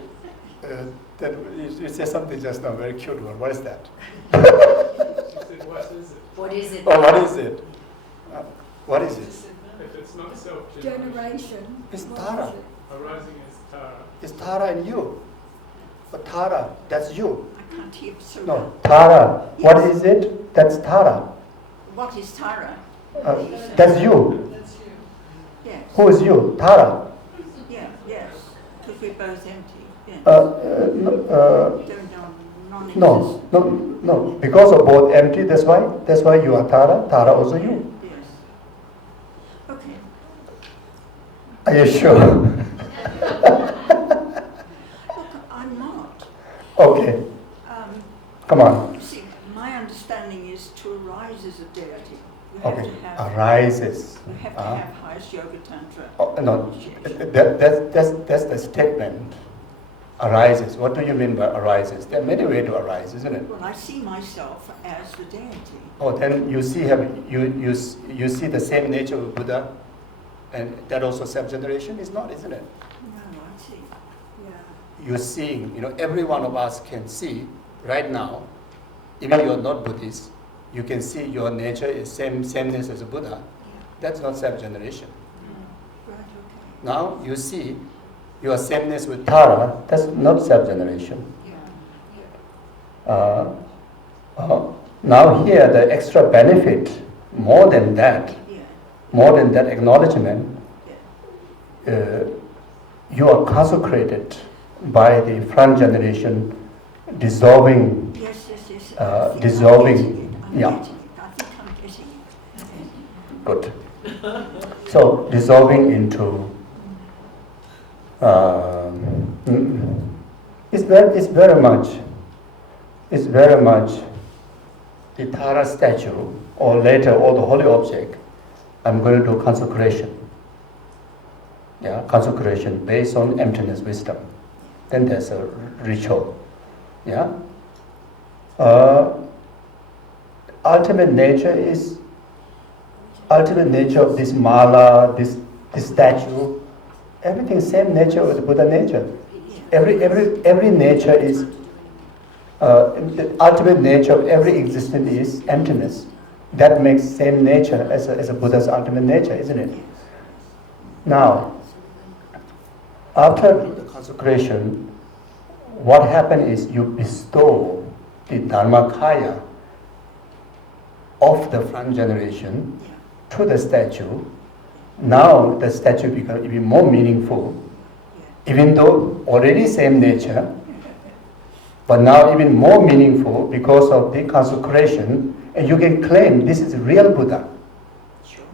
that you said something just now, very cute one? What is that? What is it? Oh, what is it? What is it? If it's not self-generation, It's Tara. arising is Tara. It's Tara in you. But Tara, that's you. I can't hear so No, well. Tara. Yes. What is it? That's Tara. What is Tara? That's you. Yes. Who is you? Tara. Yeah, yes. Because we're both empty. Yes. No. Because of both empty, that's why you are Tara. Tara also you. Yes. Okay. Are you sure? Look, I'm not. Okay. Come on. You see, my understanding is to arise as a deity. You Okay. have to have, Arises. you have to have highest yoga tantra. Oh, no, that's the statement. Arises. What do you mean by arises? There are many ways to arise, isn't it? Well, I see myself as the deity. Oh, then you see you see the same nature of Buddha, and that also self-generation is not, isn't it? No, I see. You're seeing, every one of us can see right now, even you're not Buddhist, you can see your nature is sameness as a Buddha. That's not self-generation. Right, okay. Now you see your sameness with Tara, that's not self-generation. Now here the extra benefit, more than that acknowledgement, you are consecrated by the front generation dissolving. Yes. Dissolving. I'm Yeah. getting it. I think I'm getting it. Good. So dissolving into. It's very much the Tara statue, or later all the holy object. I'm going to do consecration. Yeah, consecration based on emptiness wisdom. Then there's a ritual. Yeah, Ultimate nature of this mala, this statue, everything same nature with Buddha nature. Every nature is the ultimate nature of every existence is emptiness. That makes same nature as a Buddha's ultimate nature, isn't it? Now, after the consecration, what happens is you bestow the Dharmakaya of the front generation to the statue. Now the statue becomes even more meaningful, even though already same nature, but now even more meaningful because of the consecration, and you can claim this is real Buddha. Sure.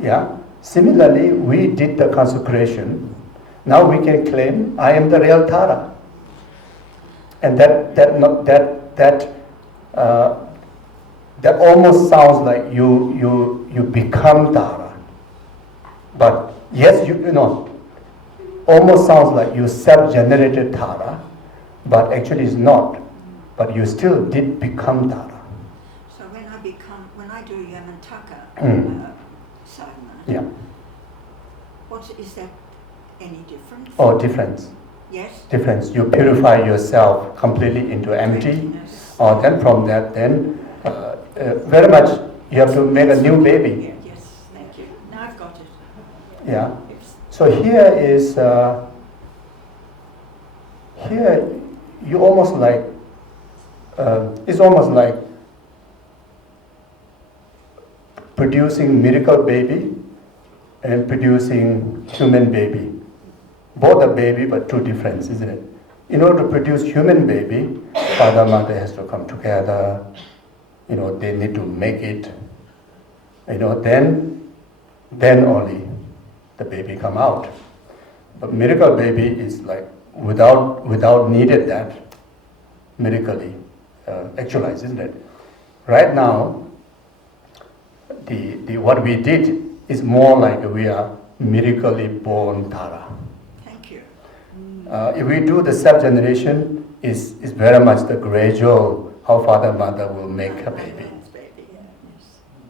Yeah. Similarly, we did the consecration. Now we can claim I am the real Tara, and that almost sounds like you become Tara. But yes, you know, almost sounds like you self-generated Tara, but actually it's not. But you still did become Tara. So when I do Yamantaka sadhana, Yeah. Is there any difference? Oh, difference. Yes. Difference. You purify yourself completely into empty. Or then from that, then very much you have to make a new baby. Yes, thank you. Now I've got it. Yeah. So here is here you almost like it's almost like producing miracle baby and producing human baby. Both are baby, but two different, isn't it? In order to produce human baby, father mother has to come together. You know, they need to make it. You know, then only the baby come out. But miracle baby is like without needed that miraculously actualized, isn't it? Right now, the what we did is more like we are miraculously born Tara. Thank you. If we do the self-generation, is very much the gradual how father mother will make a baby.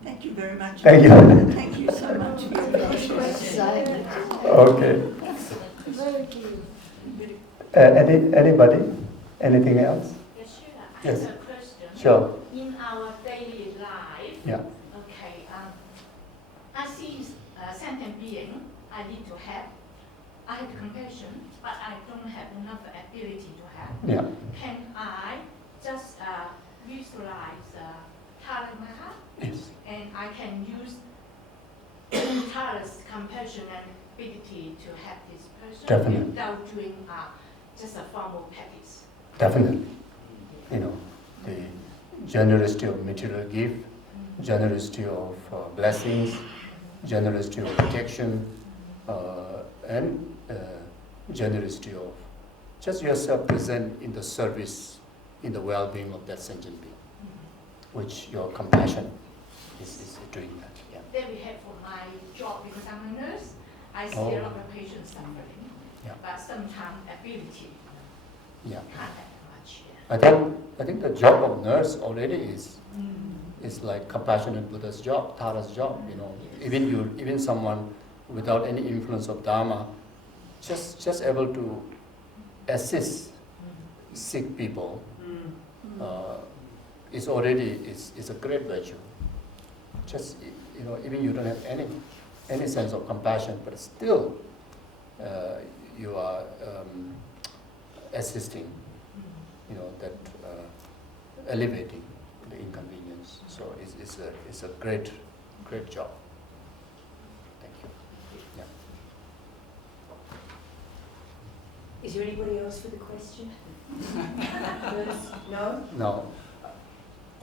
Thank you very much. Thank you. Thank you so much for your patience. Okay. Anybody? Anything else? Yes. Yes. Sure. In our daily life, Yeah. okay, I see a sentient being I need to help. I have compassion, but I don't have enough ability to help. Yeah. Can I just visualize Tara in my heart? Yes. And I can use Tara's compassion and ability to help this person Definitely. without doing just a formal practice. Definitely. You know, the generosity of material gift, generosity of blessings, generosity of protection, and generosity of just yourself present in the service, in the well-being of that sentient being, which your compassion is doing that. Yeah. Very helpful my job because I'm a nurse. I see a lot of patients suffering, but sometimes ability Yeah. can't help much. I think the job of nurse already is like compassionate Buddha's job, Tara's job. You know, even someone without any influence of Dharma, just able to assist sick people is already is a great virtue. Just even you don't have any sense of compassion, but still you are assisting. That elevating the inconvenience. So it's a great job. Thank you. Yeah. Is there anybody else with a question? No? No.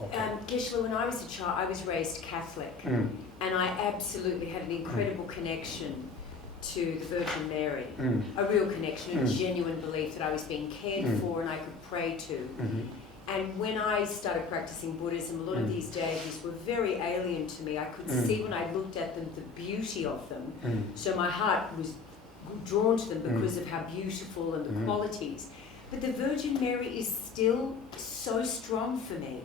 Okay. Geshela, when I was a child, I was raised Catholic, and I absolutely had an incredible connection to the Virgin Mary, a real connection, a genuine belief that I was being cared for and I could pray to. And when I started practicing Buddhism, a lot of these deities were very alien to me. I could see when I looked at them the beauty of them. So my heart was drawn to them because of how beautiful and the qualities. But the Virgin Mary is still so strong for me.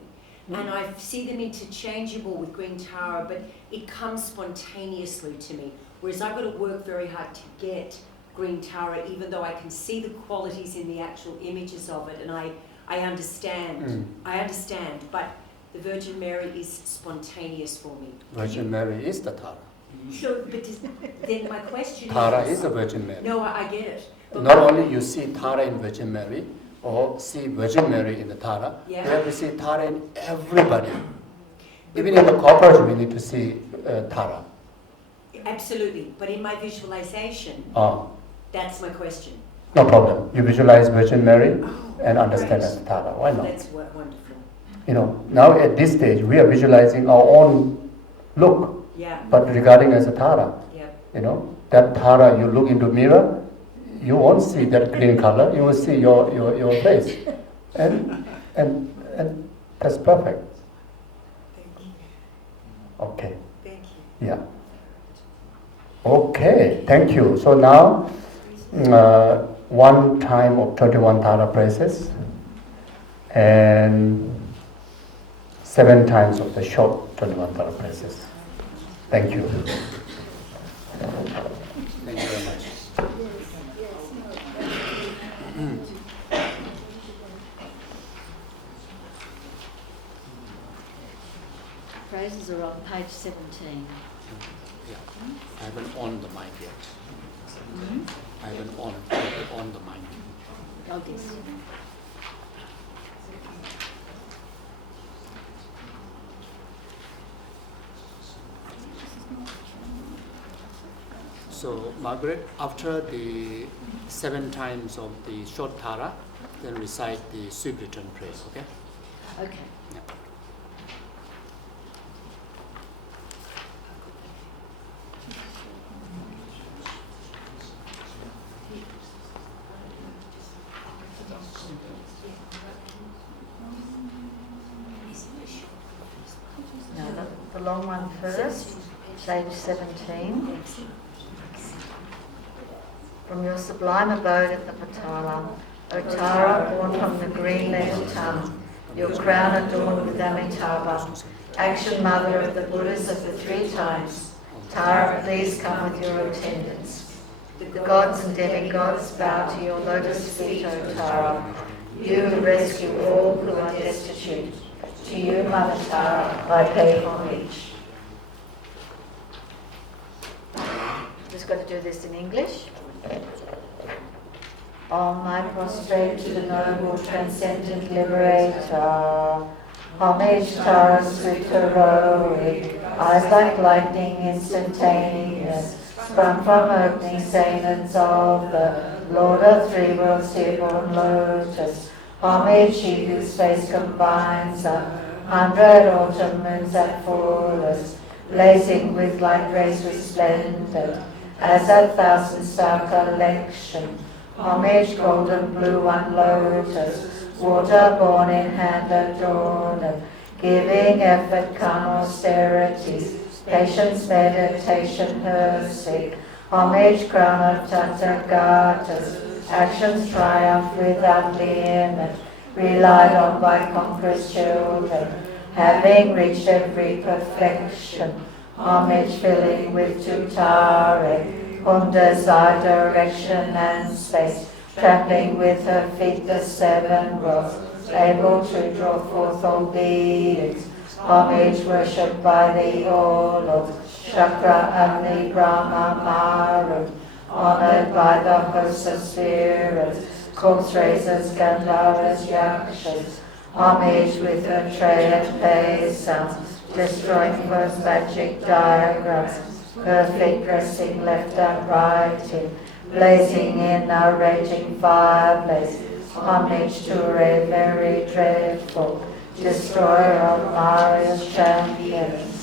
And I see them interchangeable with green Tara, but it comes spontaneously to me. Whereas I've got to work very hard to get green Tara, even though I can see the qualities in the actual images of it, and I understand. I understand, but the Virgin Mary is spontaneous for me. Virgin Mary is the Tara. So, but then my question Tara is the Virgin Mary. No, I get it. But not only you see Tara in Virgin Mary, or see Virgin Mary in the Tara, you have to see Tara in everybody. Even in the corporate, we need to see Tara. Absolutely, but in my visualization, that's my question. No problem. You visualize Virgin Mary and understand as Tara. Why not? That's wonderful. You know, now at this stage, we are visualizing our own look, but regarding as a Tara. You know, that Tara, you look into mirror, you won't see that green color, you will see your face. And that's perfect. Thank you. Okay. Thank you. Yeah. Okay, thank you. So now, one time of 21 Tara praises and 7 times of the short 21 Tara praises. Thank you. Thank you very much. Phrases are on page 17. Yeah, I haven't on the mic yet. I haven't on the mic. Oh, yes. So, Margaret, after the 7 times of the short Tara, then recite the sweet return praise, okay? Okay. Yeah. No, the long one first, page 17. From your sublime abode at the Patala, O Tara, born from the green-legged tongue, your crown adorned with Amitabha, action mother of the Buddhas of the 3 times, Tara, please come with your attendants. The gods and demigods bow to your lotus feet, O Tara, you who rescue all who are destitute. To you, Mother Tara, I pay homage. Just got to do this in English. Om, I prostrate to the noble, transcendent liberator. Homage, Tara, swift, heroic, eyes like lightning, instantaneous, sprung from opening stamens of the Lord of 3 worlds, dear-born lotus. Homage, he whose face combines 100 autumn moons at fullest, blazing with light rays resplendent, as a 1,000-star collection. Homage, golden blue, one lotus, water-born in hand adorned, giving effort, calm austerities, patience, meditation, her seek. Homage, crown of Tathagatas, actions triumph without limit, relied on by conqueror's children, having reached every perfection. Homage filling with Tutare, whom desire, direction and space, trampling with her feet the 7 worlds, able to draw forth all beings. Homage worshipped by the all of Chakra, Agni, Brahma, Maru, honoured by the hosts of spirits, corpse raisers, Gandharvas, Yakshas. Homage with her tray and pay sounds, destroying first magic diagrams, perfect dressing left and right, blazing in a raging fireplace. Homage to a very dreadful, destroyer of Maria's champions.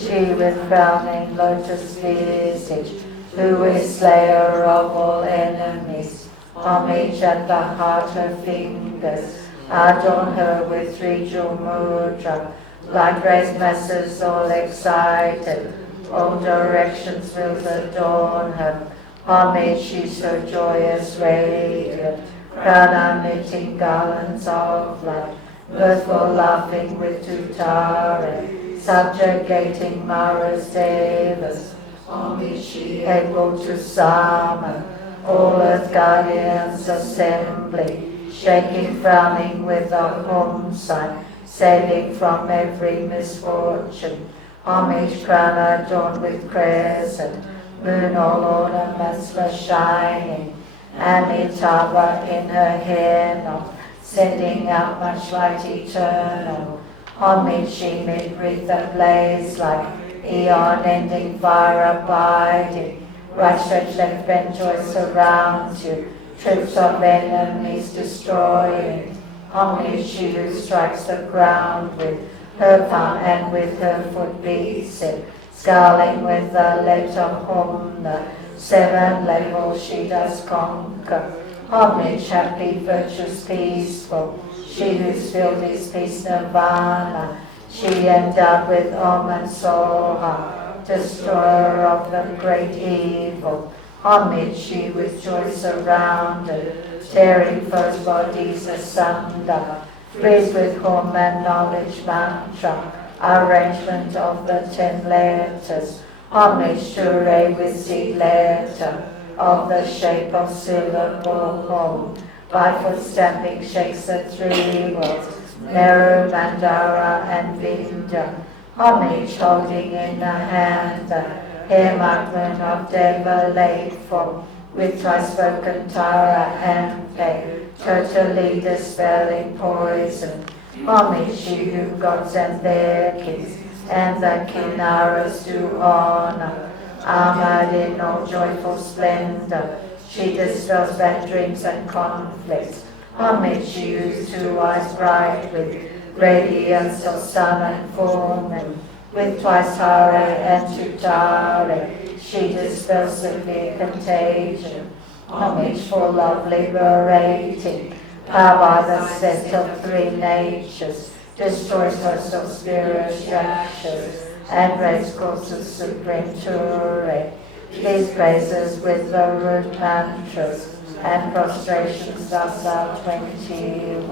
She with frowning lotus visage, who is slayer of all enemies. Homage at the heart, her fingers adorn her with 3 jewel mudra, light rays masses all excited, all directions will adorn her. Homage, she's so joyous, radiant, crowd are knitting garlands of light, mirthful laughing with tutare, subjugating Mara's devas, able to summon all earth guardians assembly, shaking, frowning with a home sign, saving from every misfortune. Homage crown adorned with crescent, moon all ornaments were shining, Amitabha in her hair knot, sending out much light eternal. Homage she mid-wreath ablaze like eon-ending fire abiding. Right stretched left bent joy surrounds you, troops of enemies destroying. Homage she who strikes the ground with her palm and with her foot beats it, scowling with the letter Hum, the 7 levels she does conquer. Homage, happy, virtuous, peaceful, she whose filled is peace nirvana, she endowed with Om and Soha, destroyer of the great evil. Homage, she with joy surrounded, tearing foes' bodies asunder, frees with Hum and knowledge mantra, arrangement of the 10 letters. Homage to Ray with seed letter, of the shape of syllable Hum. By foot stamping shakes the 3 words, Meru, Mandara and Vindhya. Homage holding in the hand the hair-markman of Deva laid form, with twice spoken Tara and Pei, totally dispelling poison. Homage she who gods and their kings and the Kinnaras do honor, armored in all joyful splendor, she dispels bad dreams and conflicts. Homage she whose 2 eyes bright with radiance of sun and fullmoon, with twice Hare and Tutare, she dispels severe contagion. Homage full of liberating, power by the set of 3 natures, destroys hosts of spirit structures, and raise courses supreme Ture. These praises with the root mantras and prostrations thus are 21.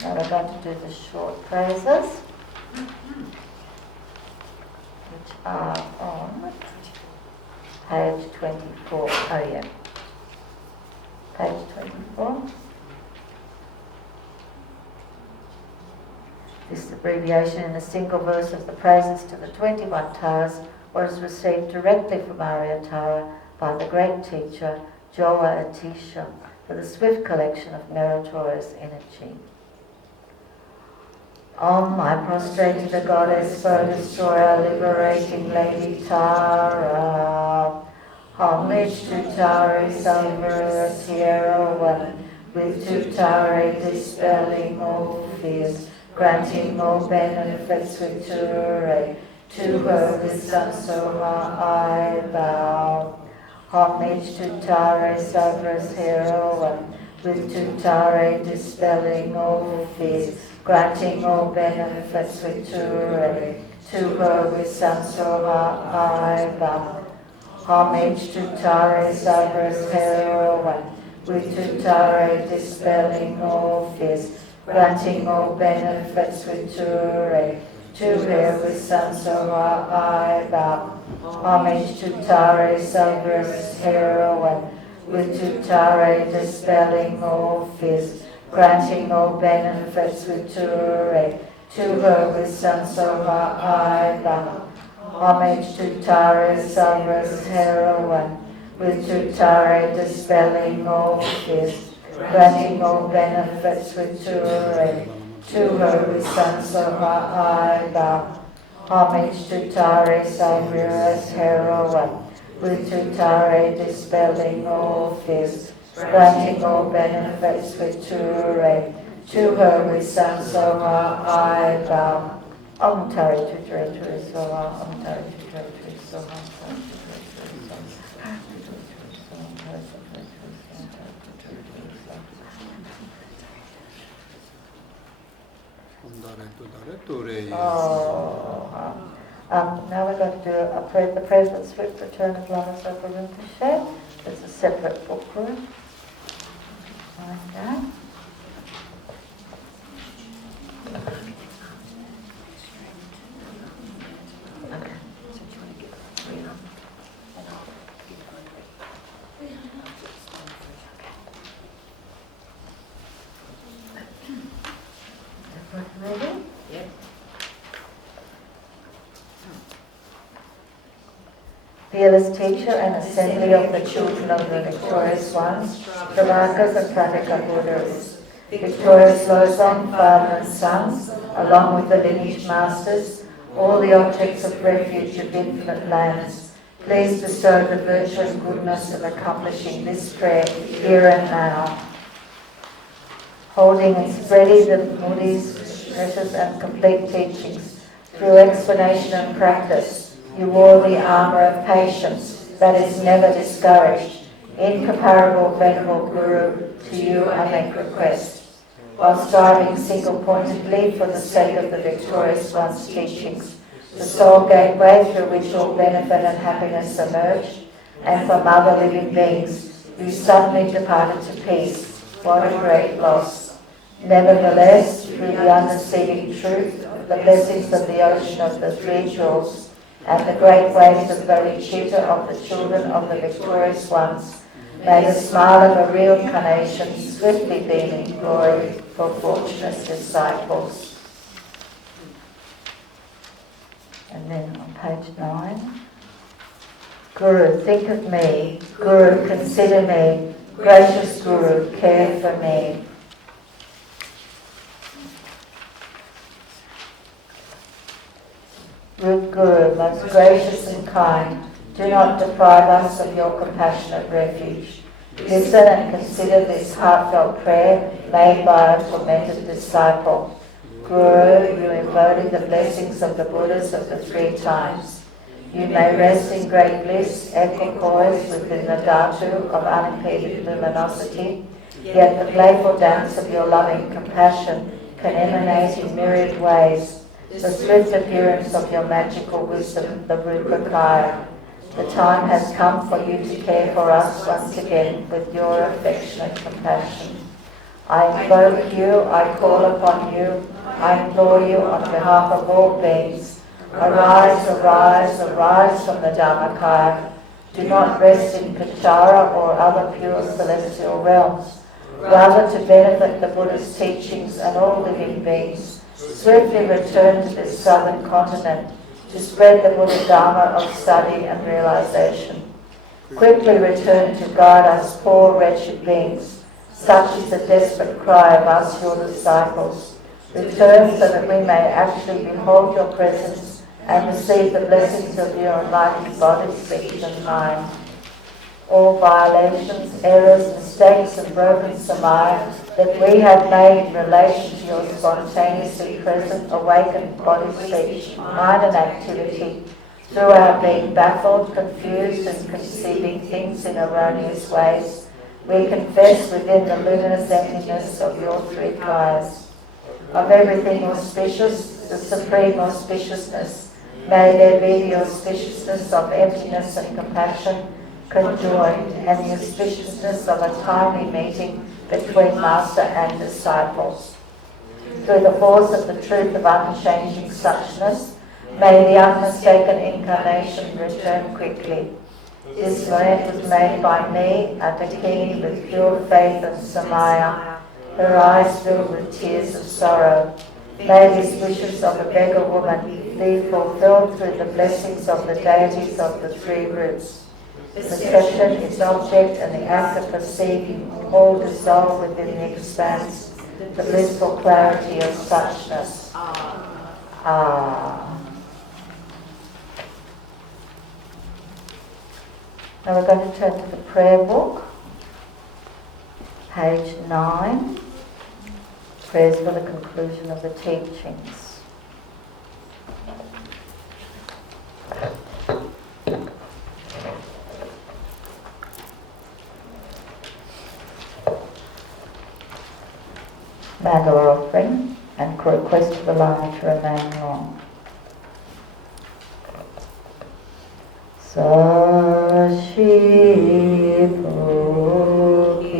Now we're going to do the short praises, which are on page 24. Oh yeah, page 24. This abbreviation in a single verse of the praises to the 21 Taras was received directly from Aryatara by the great teacher Joa Atisha for the swift collection of meritorious energy. Om, I prostrate to the goddess, foe destroyer, liberating Lady Tara. Homage to Tara, Salvarus, heroine, with Tutare dispelling all fears, granting all benefits with Ture. To her with Samsoma I bow. Homage to Tare, Salvarus, heroine, with Tutare dispelling all fears, granting all benefits with Ture. To her with Samsoma I bow. Homage to Tare, Salvarus, heroine, with Tutare dispelling all fears, granting all benefits with Ture. To her with Samsara I bow. Homage to Tare, Salvarus, heroine, with Tutare dispelling all fears, granting all benefits with Ture. To her with Samsara I bow. Homage to Tare, Salvarus, heroine, with Tutare dispelling all fears, granting all benefits with Ture. To her with Samsara I bow. Homage to Tare, Salvarus, heroine, with Tutare dispelling all fears, granting all benefits with Ture. To her with Samsara I bow. Om Tare Tutare Ture Soha, Om Tare Tutare Ture Soha, Om Tare Tutare Ture Soha, Om Tare Tutare Ture Soha. Now we're going to do the praise of swift return of Lama Sopa Rinpoche. It's a separate book room. Like that. Okay. Ready? Yep. Fearless teacher and assembly of the children of the victorious ones, Shravakas and Prataka Buddhas, victorious Losong, father and sons, along with the lineage masters, all the objects of refuge of infinite lands, please bestow the virtue and goodness of accomplishing this prayer here and now. Holding and spreading the Buddhist precious and complete teachings through explanation and practice, you wore the armour of patience that is never discouraged. Incomparable venerable Guru, to you I make request. While striving single-pointedly for the sake of the victorious one's teachings, the sole gateway through which all benefit and happiness emerge, and from other living beings, you suddenly departed to peace. What a great loss. Nevertheless, through the undeceiving truth, the blessings of the ocean of the three jewels, and the great waves of bodhicitta of the children of the victorious ones, may the smile of a reincarnation swiftly beam in glory for fortunate disciples. And then on page 9, Guru, think of me. Guru, consider me. Gracious Guru, care for me. Root Guru, most gracious and kind, do not deprive us of your compassionate refuge. Listen and consider this heartfelt prayer made by a tormented disciple. Guru, you embody the blessings of the Buddhas of the three times. You may rest in great bliss, equipoised within the dhatu of unimpeded luminosity, yet the playful dance of your loving compassion can emanate in myriad ways. The swift appearance of your magical wisdom, the Rupakaya. The time has come for you to care for us once again with your affectionate compassion. I invoke you, I call upon you, I implore you on behalf of all beings. Arise, arise, arise from the Dharmakaya. Do not rest in Kachara or other pure celestial realms. Rather, to benefit the Buddha's teachings and all living beings, swiftly return to this southern continent to spread the Buddha Dharma of study and realization. Quickly return to guide us poor wretched beings. Such is the desperate cry of us, your disciples. Return so that we may actually behold your presence and receive the blessings of your enlightened body, speech and mind. All violations, errors, mistakes and broken samaya that we have made in relation to your spontaneously present awakened body, speech, mind and activity, through our being baffled, confused and conceiving things in erroneous ways, we confess within the luminous emptiness of your three kayas. Of everything auspicious, the supreme auspiciousness, may there be the auspiciousness of emptiness and compassion conjoined, and the auspiciousness of a timely meeting between master and disciples. Through the force of the truth of unchanging suchness, may the unmistaken incarnation return quickly. This land was made by me, a Dakini with pure faith and samaya, her eyes filled with tears of sorrow. May these wishes of a beggar woman be fulfilled through the blessings of the deities of the three roots. Perception, its object, and the act of perceiving all dissolve within the expanse, the blissful clarity of suchness. Now we're going to turn to the prayer book, page 9, prayers for the conclusion of the teachings. Mandala offering and request for the Lama to remain long. Sashi Poki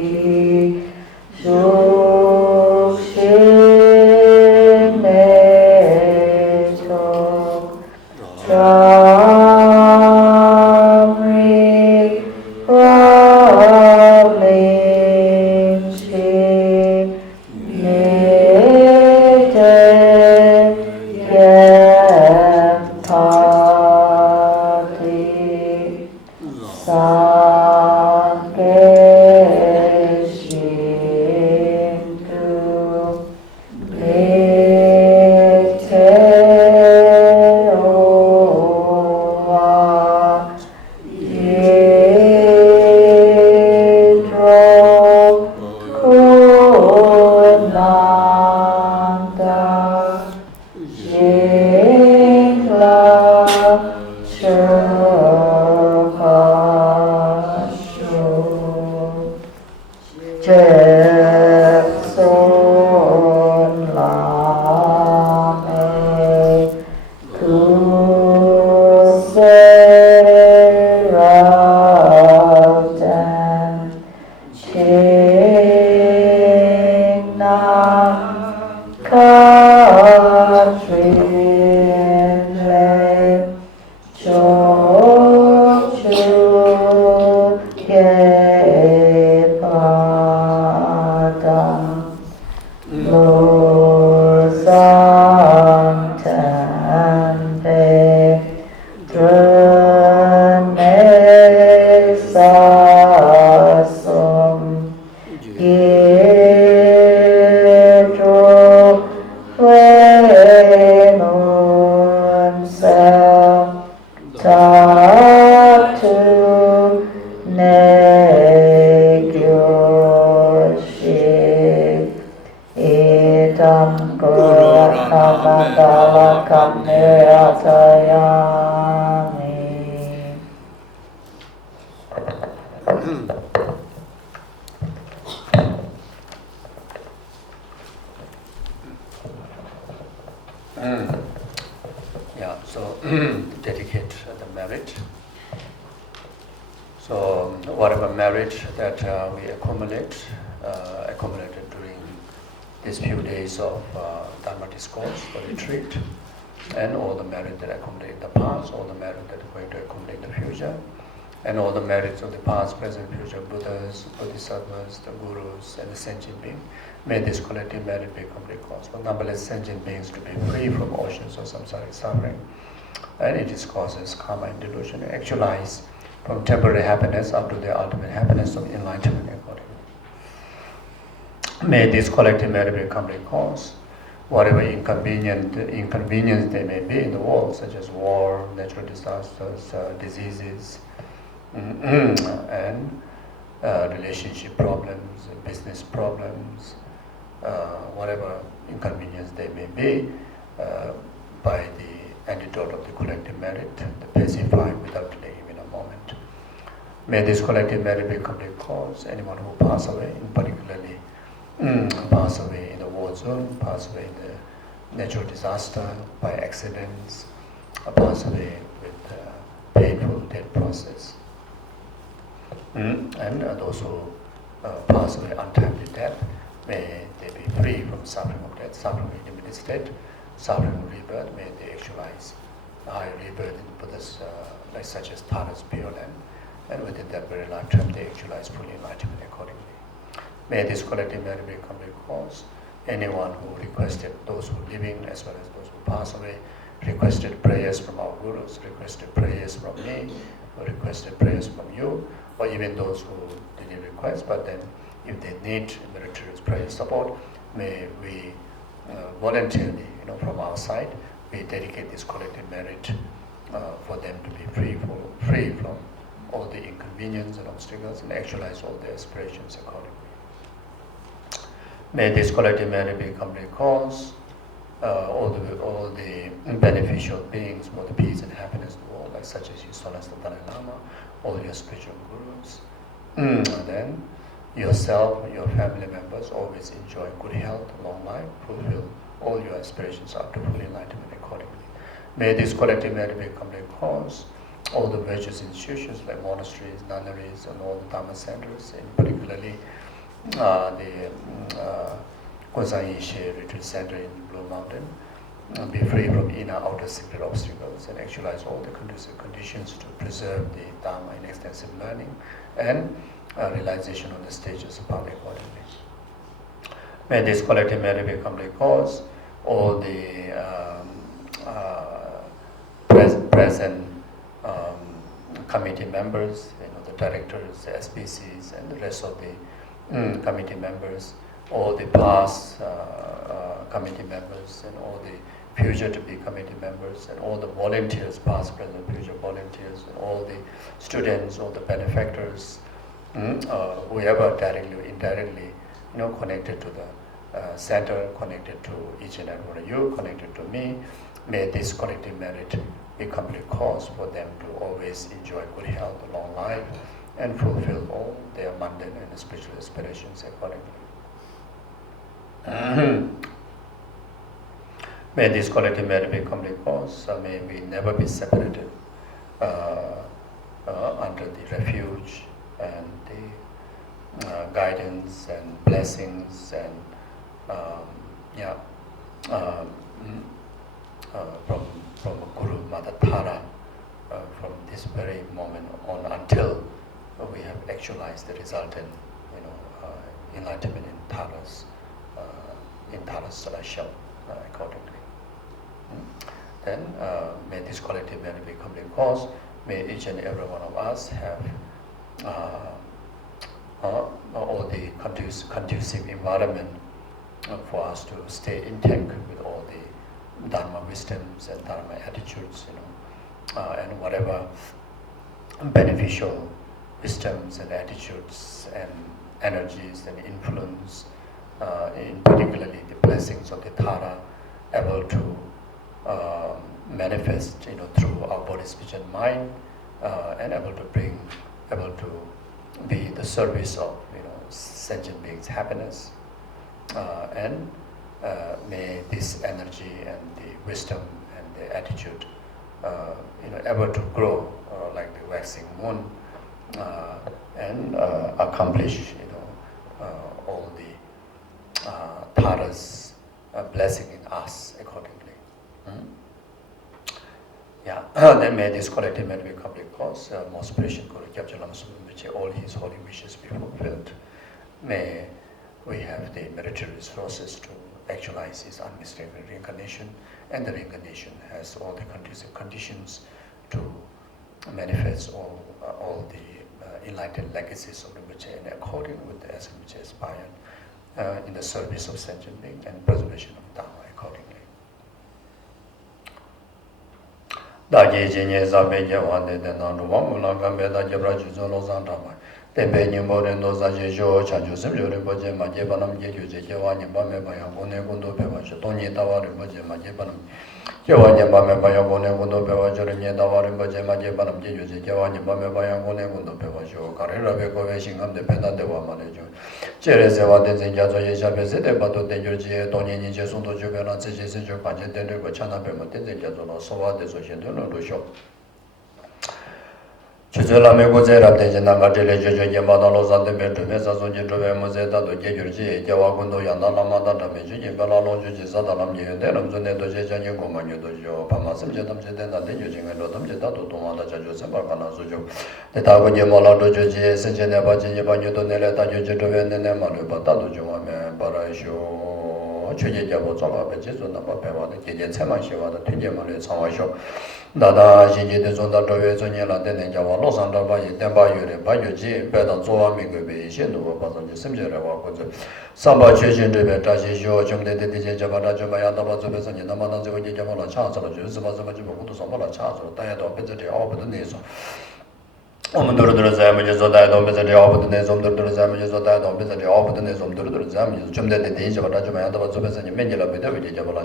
Dedicate the merit. So whatever merit that we accumulated during these few days of Dharma discourse or retreat, and all the merit that accumulated in the past, all the merit that we're going to accumulate in the future, and all the merits of the past, present, future Buddhas, Bodhisattvas, the Gurus, and the sentient beings, may this collective merit be a complete cause for numberless sentient beings to be free from oceans of samsaric suffering. And it is causes karma and delusion to actualize from temporary happiness up to the ultimate happiness of enlightenment accordingly. May this collective merit be a complete cause. Whatever inconvenience there may be in the world, such as war, natural disasters, diseases, and relationship problems, business problems, whatever inconvenience they may be, by the antidote of the collective merit, the pacify without delay even a moment. May this collective merit be a complete cause. Anyone who pass away, particularly pass away in the war zone, pass away in the natural disaster, by accidents, pass away with painful death process. And those who pass away untimely death, may they be free from suffering of death, suffering in limited state, suffering of rebirth. May they actualize high rebirth in Buddhas, like such as Taras, Pure Land, and within that very lifetime they actualize fully enlightenment accordingly. May this collective merit be a complete cause. Anyone who requested, those who are living as well as those who pass away, requested prayers from our Gurus, requested prayers from me, or requested prayers from you, or even those who didn't request, but then if they need meritorious prayer support, may we voluntarily, from our side, we dedicate this collective merit for them to be free from all the inconvenience and obstacles and actualize all their aspirations accordingly. May this collective merit be a complete cause. All the beneficial beings, for the peace and happiness of the world, like such as you, Solace the Dalai Lama, all your spiritual gurus, and then yourself, your family members, always enjoy good health, long life, fulfill all your aspirations up to full enlightenment accordingly. May this collective merit be a complete cause. All the virtuous institutions like monasteries, nunneries, and all the Dharma centers, and particularly the Kozan Yeshe Retreat Center in Blue Mountain, be free from inner outer secret obstacles, and actualize all the conducive conditions to preserve the Dharma in extensive learning and realization on the stages of power accordingly. May this collective merit be complete cause. All the present committee members, the directors, the SPCs, and the rest of the committee members, all the past committee members, and all the future to be committee members, and all the volunteers, past, present, future volunteers, and all the students, all the benefactors, whoever directly or indirectly, connected to the center, connected to each and every one of you, connected to me. May this collective merit be complete cause for them to always enjoy good health, long life, and fulfill all their mundane and spiritual aspirations accordingly. May this collective merit be complete cause. May we never be separated under the refuge and the guidance and blessings and from Guru Mother Tara from this very moment on until we have actualized the resultant enlightenment in Tara's celestial accordingly. Then may this collective merit be complete cause. May each and every one of us have all the conducive environment for us to stay in sync with all the Dharma wisdoms and Dharma attitudes, and whatever beneficial wisdoms and attitudes and energies and influence, in particularly the blessings of the Tara, able to manifest, through our body, speech, and mind, and able to be the service of, sentient beings' happiness, and may this energy and the wisdom and the attitude, able to grow like the waxing moon, and accomplish, all the Tara's blessing in us accordingly. Then may this collective merit be complete cause. Most precious Guru Gyabje Lama Sumche, all his holy wishes be fulfilled. May we have the military resources to actualize his unmistakable reincarnation, and the reincarnation has all the conducive conditions to manifest all the enlightened legacies of the Rinpoche in accordance with the essence which aspired in the service of sentient beings and preservation of Dharma accordingly. Daji Jinye Zabe Jawande Denando Wamula Gambeda Jabra Juzo Zandama. Tempe Nimore Noza Jejo, Chanjo Simjo Rinpoche, Majebanam Jeju, Jewani Bame Bayagone Gundo Pevash, Tony Tawari Boje, Majebanam. Jewani Bame Bayagone Gundo Pevash, Tawari Boje, Majebanam Jeju, Jewani Bame Bayagone Gundo Pevash, Carrera Beco Vashing of the Penda de Wamanejo. Cheresewa Denjazo Yeshabese, Bato de Jurgi, Tony Nijesundo Jugana, Sejo Pajet, Chana Pema, Denjazo, Sova de Soshin, Show. Chuzula Megozera de Janagale Yamada Losa de Mesa Sonjove Mozeta do Jurgi, Jawagundo Yandala Mada Meji, Balalo Zadalam Yedenam Zone do Jani Gomanu dojo, Pamasam Jedam Jedana de Yujing and Rodam Jetato Tomada Jajos and Bakana Sujo. The Tago Yamola dojo, Senjana Baji Banyo Donella, Jujoven and Nemaru, Batado Jumame, Barasho, Chujabo Zoma, Pejizuna Papa, the Kijan Semashiva, the Tujamale Samasho. Dada Jinji de Zonda Dove Zonela Denjawa, Los Andabai, Dembayure, Bayoji, Bedan Zoa Migubi, Shindu, Bazan, Simjera, Samba Chujin, Taji, Jum de Jabara, Jabayada, Bazan, Namana, Jamala Chancellor, Zubazabajibu, Samala Chancellor, Diado, Bezati, all the Niso. Omduruzam is a died on Bezati, all the Nizom, Durzam is a died on Bezati, all the Nizom, Durzam, Jum de Jabara, Bazan, Menila, Bedavi, Jabala,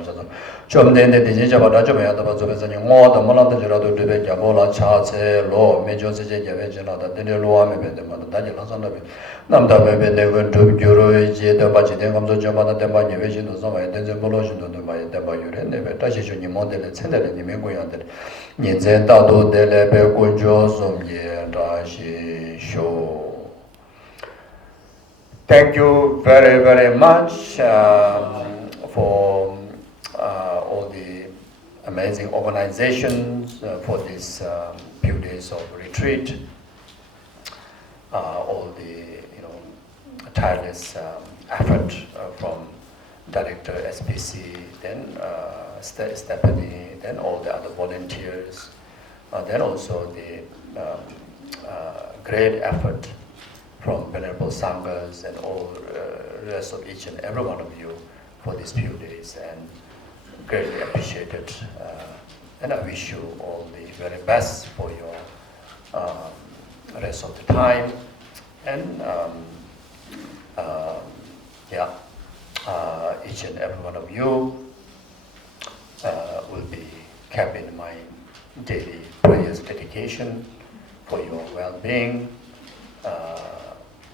Jum de Jabara, Bazan, more the Molanda Gerado de Jabola, Chase, Law, Major Javajana, the Loa, the Dajala Sanabi, Namda Bebe, they went to Juro, the Bajitan of the Jamana, the Banyavision, the Zama, the Zembolosion, the Bayure, never touches you, Monte, and Sender, and the Mengoyan. Nizenda do Delebe Gojo Somye Rashi Show. Thank you very, very much for all the amazing organizations for this few days of retreat. All the tireless effort from Director SPC, then Stephanie, then all the other volunteers, then also the great effort from Venerable Sanghas and all rest of each and every one of you for these few days, and greatly appreciated. And I wish you all the very best for your rest of the time. And each and every one of you will be kept in my daily prayers dedication for your well-being.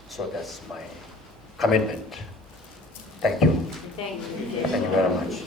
So that's my commitment. Thank you. Thank you. Thank you very much.